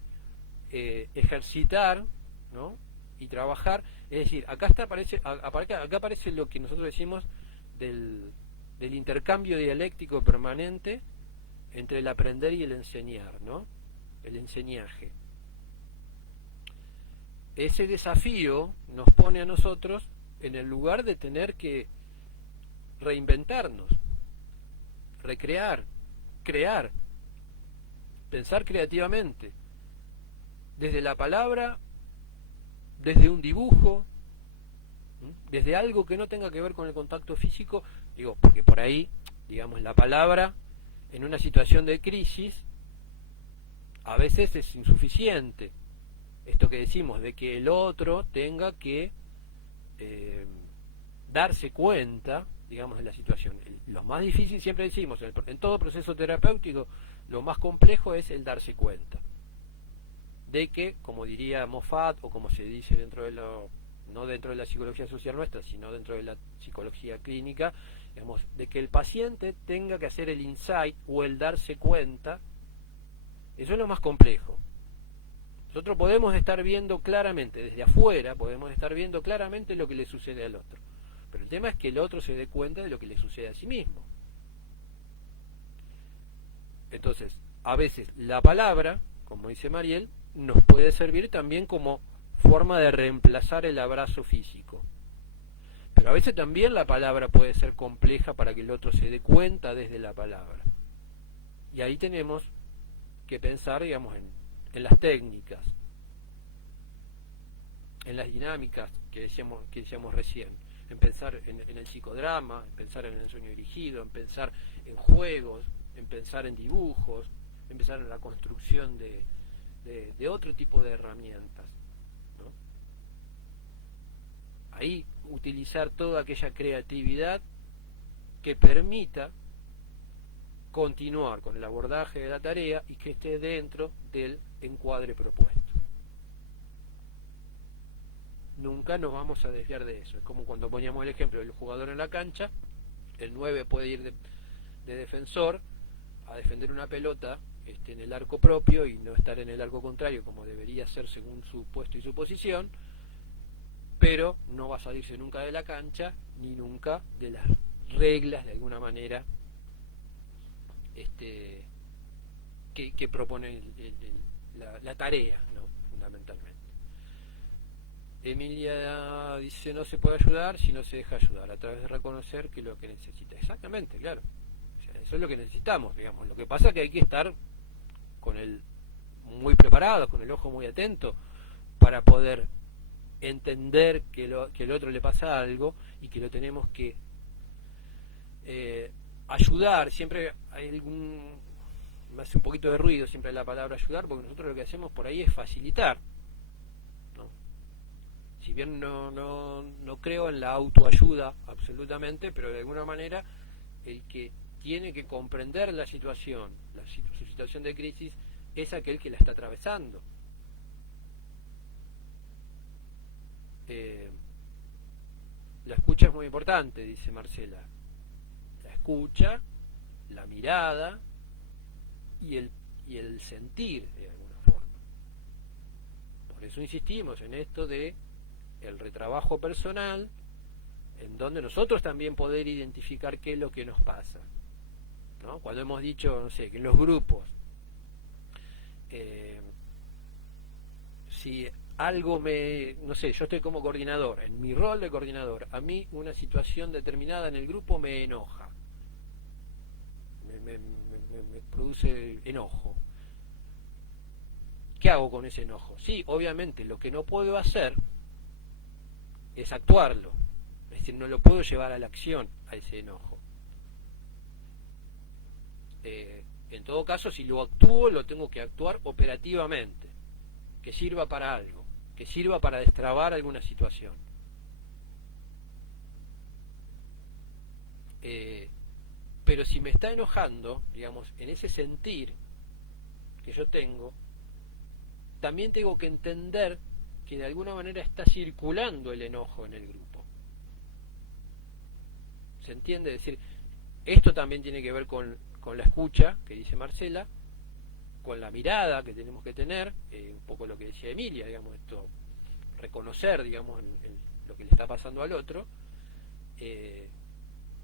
ejercitar, ¿no? Y trabajar, es decir, acá aparece lo que nosotros decimos del intercambio dialéctico permanente entre el aprender y el enseñar, ¿no? El enseñaje. Ese desafío nos pone a nosotros en el lugar de tener que reinventarnos, recrear, crear, pensar creativamente, desde la palabra, desde un dibujo, desde algo que no tenga que ver con el contacto físico, digo, porque por ahí, digamos, la palabra en una situación de crisis a veces es insuficiente. Esto que decimos de que el otro tenga que darse cuenta, digamos, de la situación. Lo más difícil, siempre decimos, en todo proceso terapéutico, lo más complejo es el darse cuenta de que, como diría Moffat, o como se dice no dentro de la psicología social nuestra, sino dentro de la psicología clínica, digamos, de que el paciente tenga que hacer el insight o el darse cuenta. Eso es lo más complejo. Nosotros podemos estar viendo claramente, desde afuera, podemos estar viendo claramente lo que le sucede al otro. Pero el tema es que el otro se dé cuenta de lo que le sucede a sí mismo. Entonces, a veces la palabra, como dice Mariel, nos puede servir también como forma de reemplazar el abrazo físico. Pero a veces también la palabra puede ser compleja para que el otro se dé cuenta desde la palabra. Y ahí tenemos que pensar, digamos, en las técnicas, en las dinámicas que decíamos recién, en pensar en el psicodrama, en pensar en el sueño dirigido, en pensar en juegos, en pensar en dibujos, en pensar en la construcción de otro tipo de herramientas, ¿no? Ahí utilizar toda aquella creatividad que permita continuar con el abordaje de la tarea y que esté dentro del encuadre propuesto. Nunca nos vamos a desviar de eso. Es como cuando poníamos el ejemplo del jugador en la cancha, el 9 puede ir de defensor a defender una pelota en el arco propio y no estar en el arco contrario como debería ser según su puesto y su posición, pero no va a salirse nunca de la cancha ni nunca de las reglas de alguna manera que propone la tarea, ¿no? Fundamentalmente. Emilia dice: no se puede ayudar si no se deja ayudar, a través de reconocer que es lo que necesita. Exactamente, claro. O sea, eso es lo que necesitamos, digamos. Lo que pasa es que hay que estar con el muy preparado, con el ojo muy atento, para poder entender que el otro le pasa algo y que lo tenemos que ayudar. Siempre hay me hace un poquito de ruido siempre la palabra ayudar, porque nosotros lo que hacemos por ahí es facilitar, ¿no? Si bien no creo en la autoayuda absolutamente, pero de alguna manera el que tiene que comprender la situación, su situación de crisis, es aquel que la está atravesando. La escucha es muy importante, dice Marcela. La escucha, la mirada y el sentir, de alguna forma. Por eso insistimos en esto de el retrabajo personal, en donde nosotros también poder identificar qué es lo que nos pasa, ¿no? Cuando hemos dicho, no sé, que en los grupos, si algo no sé, yo estoy como coordinador, en mi rol de coordinador, a mí una situación determinada en el grupo me enoja, me produce enojo. ¿Qué hago con ese enojo? Sí, obviamente lo que no puedo hacer es actuarlo, es decir, no lo puedo llevar a la acción a ese enojo. En todo caso, si lo actúo, lo tengo que actuar operativamente, que sirva para algo, que sirva para destrabar alguna situación. Pero si me está enojando, digamos, en ese sentir que yo tengo, también tengo que entender que de alguna manera está circulando el enojo en el grupo. ¿Se entiende? Es decir, esto también tiene que ver con la escucha, que dice Marcela, con la mirada que tenemos que tener, un poco lo que decía Emilia, digamos, esto, reconocer, digamos, lo que le está pasando al otro,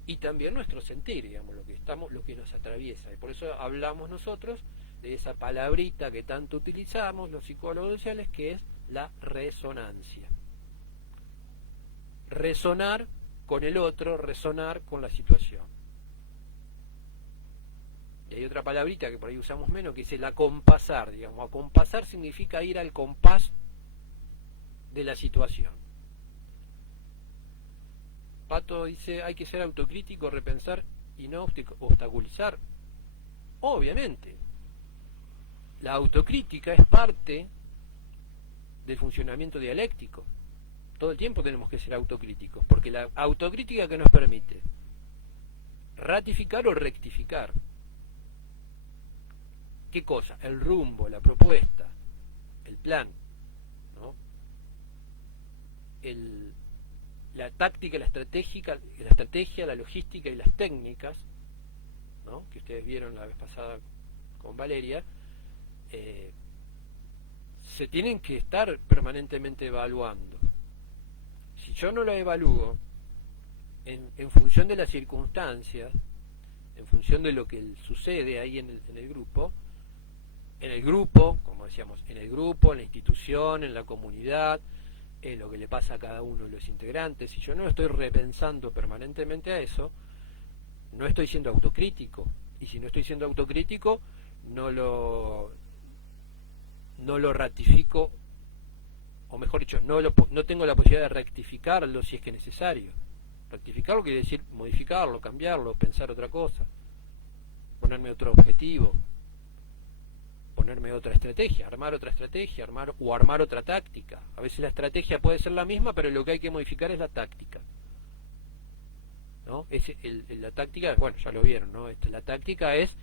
y también nuestro sentir, digamos, lo que nos atraviesa. Y por eso hablamos nosotros de esa palabrita que tanto utilizamos los psicólogos sociales, que es la resonancia. Resonar con el otro, resonar con la situación. Y hay otra palabrita que por ahí usamos menos, que es el acompasar, digamos. Acompasar significa ir al compás de la situación. Pato dice: hay que ser autocrítico, repensar y no obstaculizar. Obviamente, la autocrítica es parte del funcionamiento dialéctico. Todo el tiempo tenemos que ser autocríticos, porque la autocrítica que nos permite ratificar o rectificar. ¿Qué cosa? El rumbo, la propuesta, el plan, ¿no? La táctica, la estrategia, la logística y las técnicas, ¿no? Que ustedes vieron la vez pasada con Valeria, se tienen que estar permanentemente evaluando. Si yo no lo evalúo en función de las circunstancias, en función de lo que sucede ahí en el grupo, como decíamos, en el grupo, en la institución, en la comunidad, en lo que le pasa a cada uno de los integrantes, si yo no estoy repensando permanentemente a eso, no estoy siendo autocrítico y si no estoy siendo autocrítico, no lo ratifico, o mejor dicho, no tengo la posibilidad de rectificarlo si es que es necesario. Rectificarlo quiere decir modificarlo, cambiarlo, pensar otra cosa, ponerme otro objetivo, ponerme otra estrategia, armar otra estrategia, armar otra táctica. A veces la estrategia puede ser la misma, pero lo que hay que modificar es la táctica, ¿no? La táctica, bueno, ya lo vieron, ¿no? La táctica es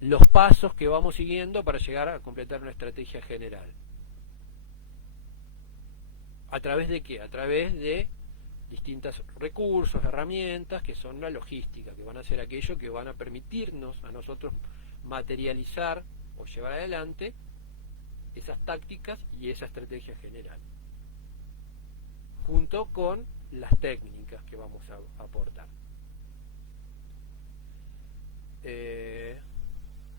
los pasos que vamos siguiendo para llegar a completar una estrategia general. ¿A través de qué? A través de distintos recursos, herramientas que son la logística, que van a ser aquello que van a permitirnos a nosotros materializar o llevar adelante esas tácticas y esa estrategia general, junto con las técnicas que vamos a aportar. Que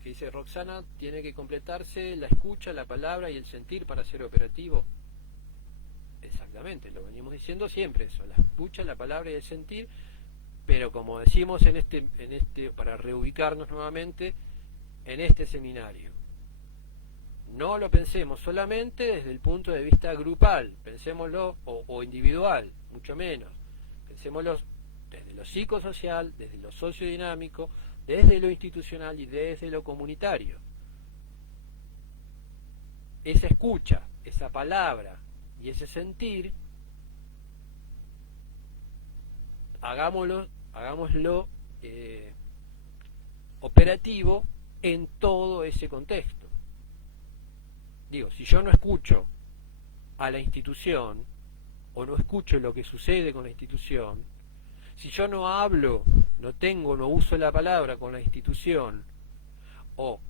dice Roxana, tiene que completarse la escucha, la palabra y el sentir para ser operativo. Exactamente, lo venimos diciendo siempre eso, la escucha, la palabra y el sentir, pero como decimos en este para reubicarnos nuevamente en este seminario, no lo pensemos solamente desde el punto de vista grupal, pensémoslo, o individual, mucho menos, pensémoslo desde lo psicosocial, desde lo sociodinámico, desde lo institucional y desde lo comunitario. Esa escucha, esa palabra y ese sentir, hagámoslo operativo en todo ese contexto. Digo, si yo no escucho a la institución o no escucho lo que sucede con la institución, si yo no hablo, no uso la palabra con la institución, o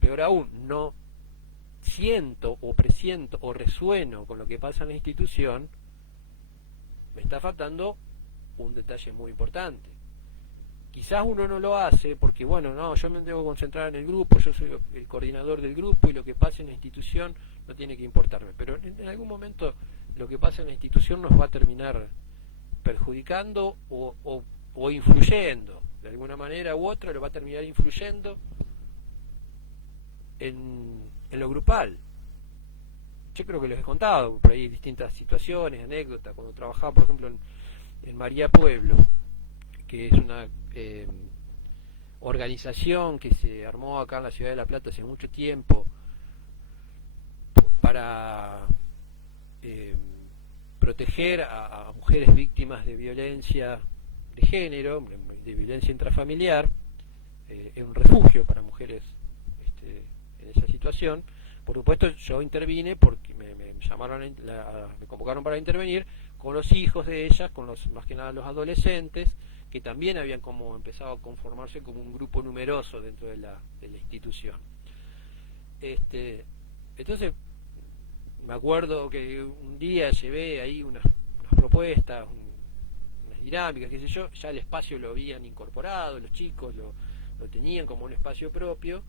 peor aún, no siento o presiento o resueno con lo que pasa en la institución, me está faltando un detalle muy importante. Quizás uno no lo hace porque, bueno, no, yo me tengo que concentrar en el grupo, yo soy el coordinador del grupo y lo que pasa en la institución no tiene que importarme, pero en algún momento lo que pasa en la institución nos va a terminar perjudicando o influyendo, de alguna manera u otra lo va a terminar influyendo en lo grupal. Yo creo que les he contado por ahí distintas situaciones, anécdotas, cuando trabajaba por ejemplo en María Pueblo, que es una organización que se armó acá en la ciudad de La Plata hace mucho tiempo para proteger a mujeres víctimas de violencia de género, de violencia intrafamiliar, es un refugio para mujeres en esa situación. Por supuesto yo intervine porque me llamaron, me convocaron para intervenir con los hijos de ellas, con más que nada los adolescentes, que también habían como empezado a conformarse como un grupo numeroso dentro de la institución. Entonces me acuerdo que un día llevé ahí unas propuestas, unas dinámicas, qué sé yo, ya el espacio lo habían incorporado, los chicos lo tenían como un espacio propio,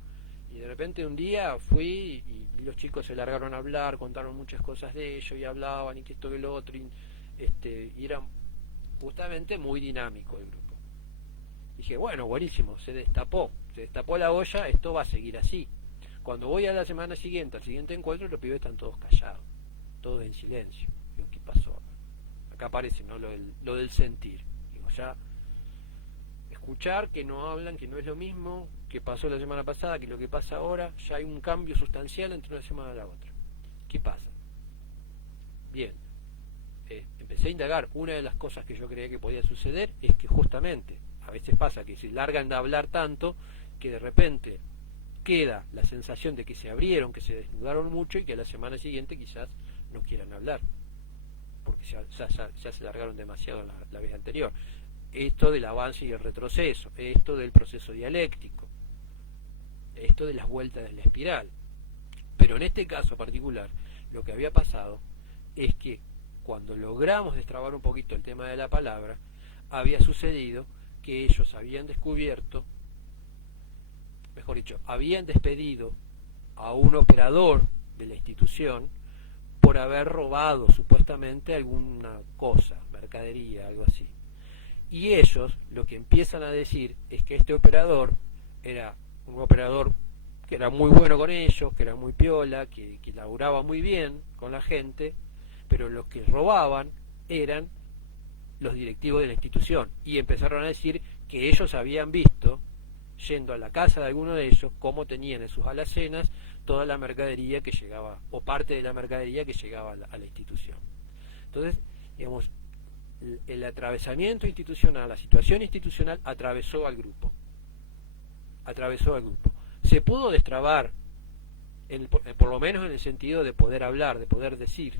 y de repente un día fui y los chicos se largaron a hablar, contaron muchas cosas de ellos y hablaban y que esto que lo otro, y era justamente muy dinámico el grupo. Dije, bueno, buenísimo, se destapó la olla, esto va a seguir así. Cuando voy a la semana siguiente, al siguiente encuentro, los pibes están todos callados, todos en silencio. Digo, ¿qué pasó? Acá aparece, ¿no? Lo del sentir. Digo, ya escuchar que no hablan, que no es lo mismo que pasó la semana pasada, que lo que pasa ahora, ya hay un cambio sustancial entre una semana y la otra. ¿Qué pasa? Bien, empecé a indagar. Una de las cosas que yo creía que podía suceder es que justamente a veces pasa que se largan de hablar tanto que de repente queda la sensación de que se abrieron, que se desnudaron mucho y que a la semana siguiente quizás no quieran hablar porque ya se largaron demasiado la vez anterior. Esto del avance y el retroceso, esto del proceso dialéctico, esto de las vueltas de la espiral. Pero en este caso particular, lo que había pasado es que cuando logramos destrabar un poquito el tema de la palabra, había sucedido que ellos habían descubierto, mejor dicho, habían despedido a un operador de la institución por haber robado supuestamente alguna cosa, mercadería, algo así. Y ellos lo que empiezan a decir es que este operador era un operador que era muy bueno con ellos, que era muy piola, que laburaba muy bien con la gente, pero los que robaban eran los directivos de la institución, y empezaron a decir que ellos habían visto, yendo a la casa de alguno de ellos, cómo tenían en sus alacenas toda la mercadería que llegaba, o parte de la mercadería que llegaba a la institución. Entonces, digamos, el atravesamiento institucional, la situación institucional atravesó al grupo. Se pudo destrabar, por lo menos en el sentido de poder hablar, de poder decir,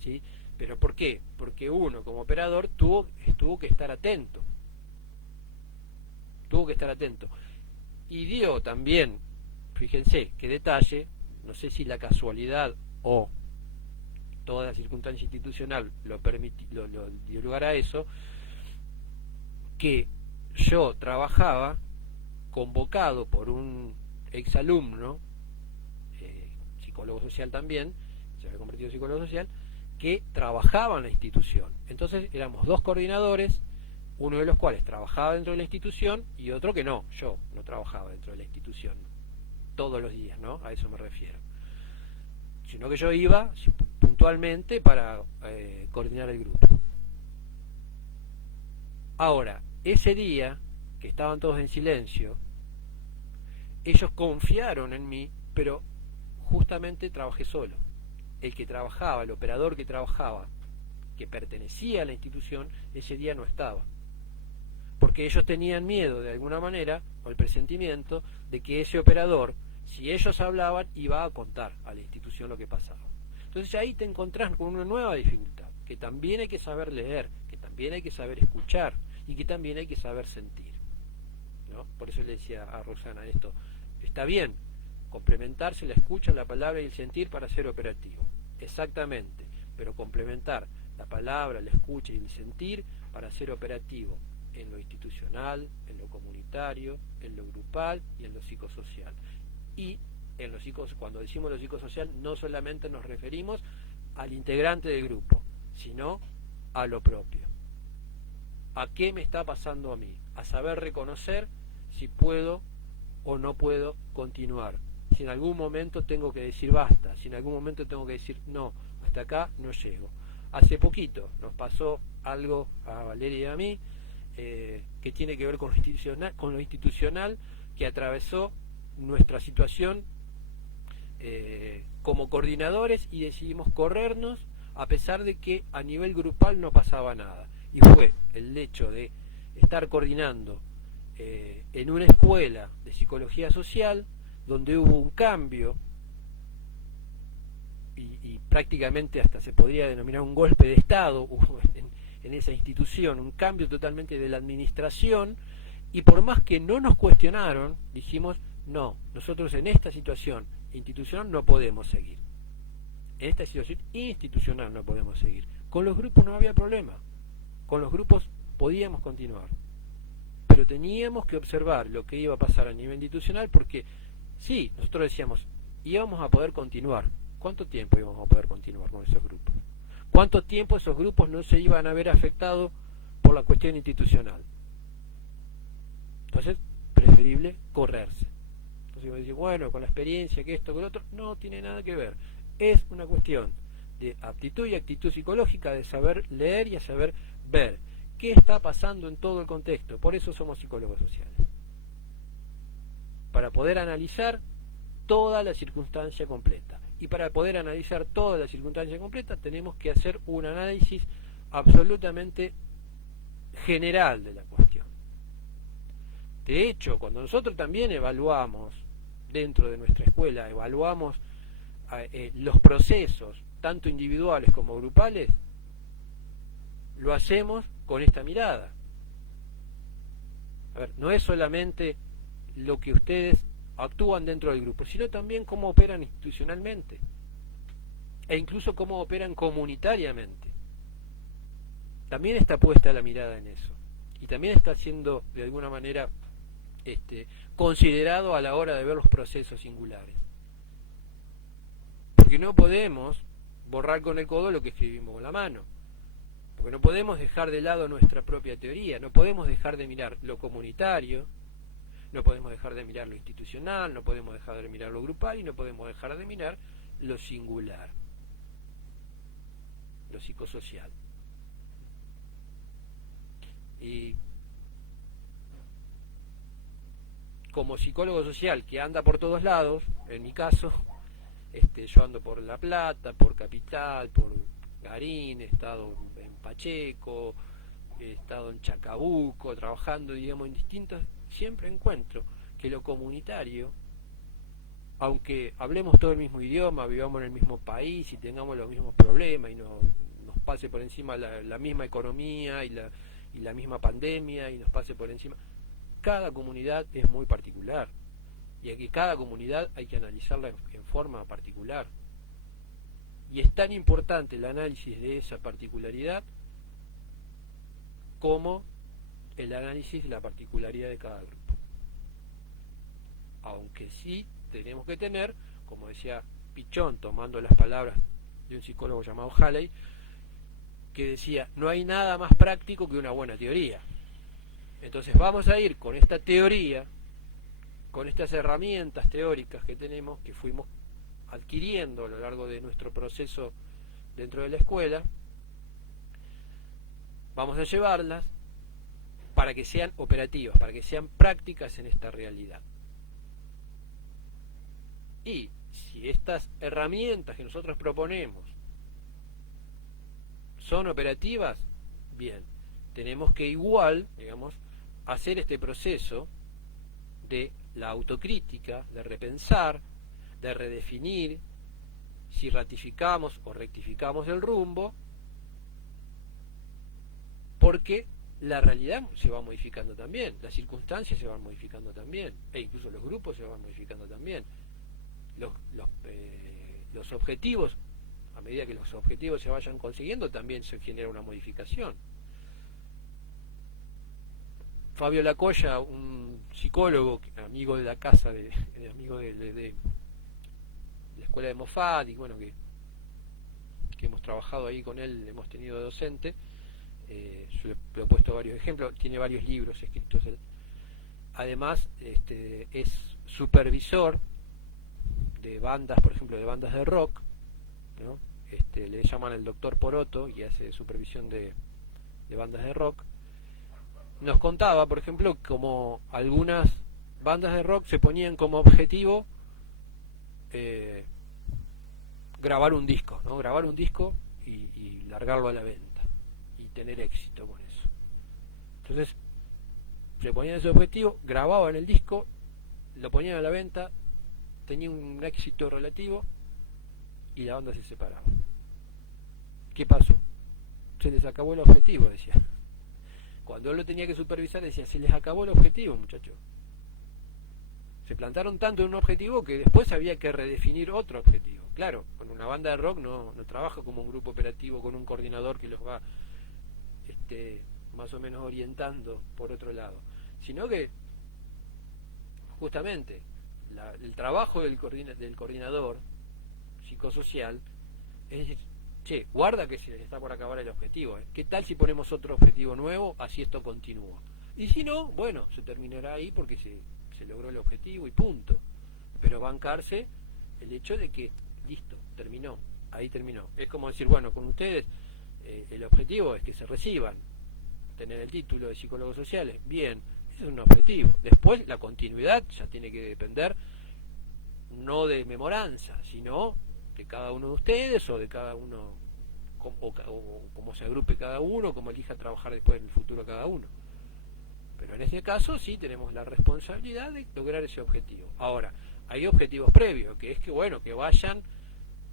¿sí? ¿Pero por qué? Porque uno como operador tuvo que estar atento. Y dio también, fíjense qué detalle, no sé si la casualidad o toda la circunstancia institucional lo dio lugar a eso, que yo trabajaba convocado por un exalumno, psicólogo social también, se había convertido en psicólogo social, que trabajaba en la institución. Entonces éramos dos coordinadores, uno de los cuales trabajaba dentro de la institución y otro que no, yo no trabajaba dentro de la institución todos los días, ¿no? A eso me refiero. Sino que yo iba puntualmente para coordinar el grupo. Ahora, ese día, que estaban todos en silencio, ellos confiaron en mí, pero justamente trabajé solo. El que trabajaba, el operador que trabajaba, que pertenecía a la institución, ese día no estaba. Porque ellos tenían miedo, de alguna manera, o el presentimiento, de que ese operador, si ellos hablaban, iba a contar a la institución lo que pasaba. Entonces ahí te encontrás con una nueva dificultad, que también hay que saber leer, que también hay que saber escuchar, y que también hay que saber sentir, ¿no? Por eso le decía a Roxana esto, está bien complementarse la escucha, la palabra y el sentir para ser operativo, exactamente, pero complementar la palabra, la escucha y el sentir para ser operativo en lo institucional, en lo comunitario, en lo grupal y en lo psicosocial. Y en cuando decimos lo psicosocial no solamente nos referimos al integrante del grupo, sino a lo propio. ¿A qué me está pasando a mí? A saber reconocer si puedo o no puedo continuar. Si en algún momento tengo que decir basta, si en algún momento tengo que decir no, hasta acá no llego. Hace poquito nos pasó algo a Valeria y a mí que tiene que ver con lo institucional, que atravesó nuestra situación como coordinadores, y decidimos corrernos a pesar de que a nivel grupal no pasaba nada. Y fue el hecho de estar coordinando en una escuela de psicología social donde hubo un cambio y prácticamente hasta se podría denominar un golpe de Estado en esa institución, un cambio totalmente de la administración, y por más que no nos cuestionaron, dijimos, no, nosotros en esta situación institucional no podemos seguir. En esta situación institucional no podemos seguir. Con los grupos no había problema. Con los grupos podíamos continuar. Pero teníamos que observar lo que iba a pasar a nivel institucional, porque sí, nosotros decíamos, íbamos a poder continuar. ¿Cuánto tiempo íbamos a poder continuar con esos grupos? ¿Cuánto tiempo esos grupos no se iban a ver afectados por la cuestión institucional? Entonces, preferible correrse. Entonces iba a decir, bueno, con la experiencia, que esto, que lo otro, no tiene nada que ver. Es una cuestión de aptitud y actitud psicológica, de saber leer y a saber ver qué está pasando en todo el contexto. Por eso somos psicólogos sociales. Para poder analizar toda la circunstancia completa. Y para poder analizar toda la circunstancia completa tenemos que hacer un análisis absolutamente general de la cuestión. De hecho, cuando nosotros también evaluamos, dentro de nuestra escuela, evaluamos los procesos, tanto individuales como grupales, lo hacemos con esta mirada. A ver, no es solamente lo que ustedes actúan dentro del grupo, sino también cómo operan institucionalmente e incluso cómo operan comunitariamente. También está puesta la mirada en eso y también está siendo de alguna manera considerado a la hora de ver los procesos singulares, porque no podemos borrar con el codo lo que escribimos con la mano, porque no podemos dejar de lado nuestra propia teoría, no podemos dejar de mirar lo comunitario, No podemos dejar de mirar lo institucional, no podemos dejar de mirar lo grupal y no podemos dejar de mirar lo singular, lo psicosocial. Y como psicólogo social que anda por todos lados, en mi caso, yo ando por La Plata, por Capital, por Garín, he estado en Pacheco, he estado en Chacabuco, trabajando, digamos, en distintos, siempre encuentro que lo comunitario, aunque hablemos todo el mismo idioma, vivamos en el mismo país y tengamos los mismos problemas y nos pase por encima la misma economía y la misma pandemia y nos pase por encima, cada comunidad es muy particular y aquí cada comunidad hay que analizarla en forma particular y es tan importante el análisis de esa particularidad como el análisis de la particularidad de cada grupo, aunque sí tenemos que tener, como decía Pichón, tomando las palabras de un psicólogo llamado Halley, que decía, no hay nada más práctico que una buena teoría. Entonces vamos a ir con esta teoría, con estas herramientas teóricas que tenemos, que fuimos adquiriendo a lo largo de nuestro proceso dentro de la escuela, vamos a llevarlas para que sean operativas, para que sean prácticas en esta realidad. Y si estas herramientas que nosotros proponemos son operativas, bien, tenemos que igual, digamos, hacer este proceso de la autocrítica, de repensar, de redefinir si ratificamos o rectificamos el rumbo, porque la realidad se va modificando también, las circunstancias se van modificando también, e incluso los grupos se van modificando también. Los objetivos, a medida que los objetivos se vayan consiguiendo, también se genera una modificación. Fabio Lacoya, un psicólogo, amigo de la casa, amigo de la escuela de Moffat, y bueno, que hemos trabajado ahí con él, hemos tenido de docente, yo le he puesto varios ejemplos, tiene varios libros escritos él. Además, es supervisor de bandas, por ejemplo, de bandas de rock, ¿no? Le llaman el doctor Poroto y hace supervisión de bandas de rock. Nos contaba, por ejemplo, como algunas bandas de rock se ponían como objetivo grabar un disco, ¿no? Grabar un disco y largarlo a la venta y tener éxito con eso. Entonces se ponían ese objetivo, grababan el disco, lo ponían a la venta, tenía un éxito relativo y la banda se separaba. ¿Qué pasó? Se les acabó el objetivo, decía. Cuando él lo tenía que supervisar decía, se les acabó el objetivo, muchachos. Se plantaron tanto en un objetivo que después había que redefinir otro objetivo. Claro, con una banda de rock no trabaja como un grupo operativo con un coordinador que los va más o menos orientando por otro lado, sino que justamente el trabajo del coordinador psicosocial es decir, che, guarda que se les está por acabar el objetivo, ¿qué tal si ponemos otro objetivo nuevo, así esto continúa? Y si no, bueno, se terminará ahí porque se logró el objetivo y punto. Pero bancarse el hecho de que, listo, terminó, ahí terminó. Es como decir, bueno, con ustedes el objetivo es que se reciban, tener el título de psicólogos sociales, bien, ese es un objetivo. Después la continuidad ya tiene que depender no de memoranza, sino de cada uno de ustedes o de cada uno, o como se agrupe cada uno, como elija trabajar después en el futuro cada uno. Pero en este caso sí tenemos la responsabilidad de lograr ese objetivo. Ahora, hay objetivos previos, que es que bueno, que vayan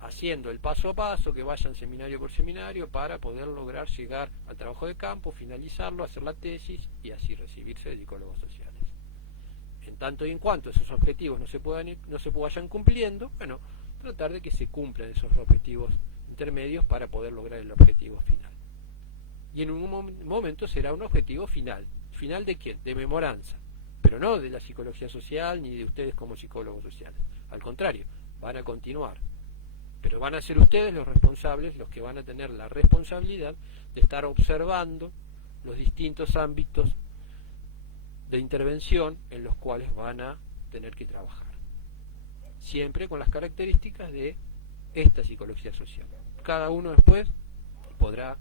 haciendo el paso a paso, que vayan seminario por seminario para poder lograr llegar al trabajo de campo, finalizarlo, hacer la tesis y así recibirse de psicólogos sociales. En tanto y en cuanto esos objetivos no se vayan cumpliendo, bueno, tratar de que se cumplan esos objetivos intermedios para poder lograr el objetivo final. Y en un momento será un objetivo final. ¿Final de quién? De memoranza, pero no de la psicología social ni de ustedes como psicólogos sociales. Al contrario, van a continuar. Pero van a ser ustedes los responsables, los que van a tener la responsabilidad de estar observando los distintos ámbitos de intervención en los cuales van a tener que trabajar, siempre con las características de esta psicología social. Cada uno después podrá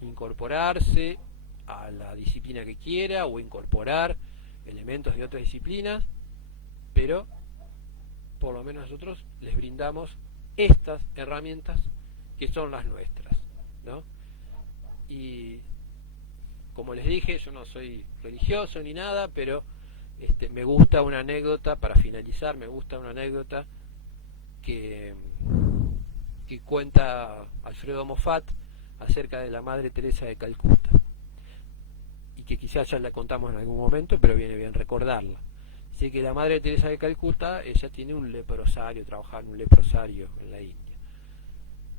incorporarse a la disciplina que quiera o incorporar elementos de otras disciplinas, pero por lo menos nosotros les brindamos estas herramientas que son las nuestras, ¿no? Y como les dije, yo no soy religioso ni nada, pero me gusta una anécdota, para finalizar, me gusta una anécdota que cuenta Alfredo Moffat acerca de la Madre Teresa de Calcuta, y que quizás ya la contamos en algún momento, pero viene bien recordarla. Dice que la Madre Teresa de Calcuta, ella tiene un leprosario, trabajaba en un leprosario en la India.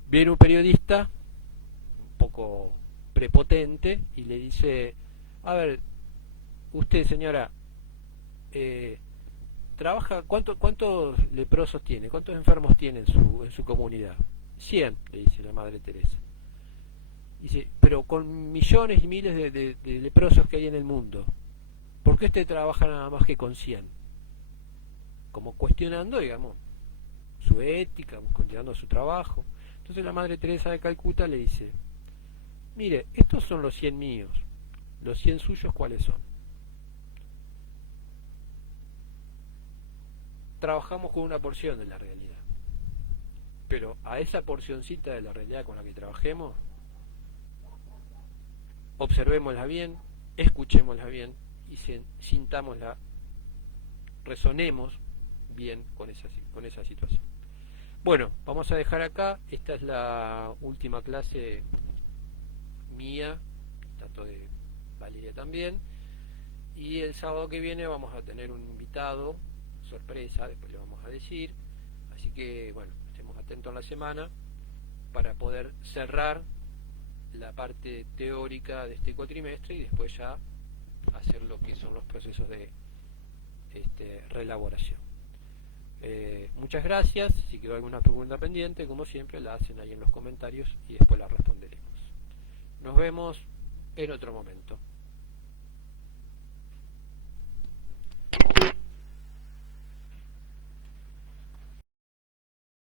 Viene un periodista un poco prepotente y le dice: a ver, usted, señora, trabaja, ¿cuántos leprosos tiene? ¿Cuántos enfermos tiene en su comunidad? 100, le dice la Madre Teresa. Dice: pero con millones y miles de leprosos que hay en el mundo, ¿por qué usted trabaja nada más que con 100? Como cuestionando, digamos, su ética, cuestionando su trabajo. Entonces la Madre Teresa de Calcuta le dice: mire, estos son los 100 míos, los 100 suyos, ¿cuáles son? Trabajamos con una porción de la realidad, pero a esa porcioncita de la realidad con la que trabajemos, observémosla bien, escuchémosla bien y sintámosla, resonemos bien con esa situación. Bueno, vamos a dejar acá. Esta es la última clase mía, tanto de Valeria también, y el sábado que viene vamos a tener un invitado sorpresa, después le vamos a decir, así que bueno, estemos atentos en la semana para poder cerrar la parte teórica de este cuatrimestre y después ya hacer lo que son los procesos de reelaboración. Muchas gracias. Si quedó alguna pregunta pendiente, como siempre, la hacen ahí en los comentarios y después la responderemos. Nos vemos en otro momento.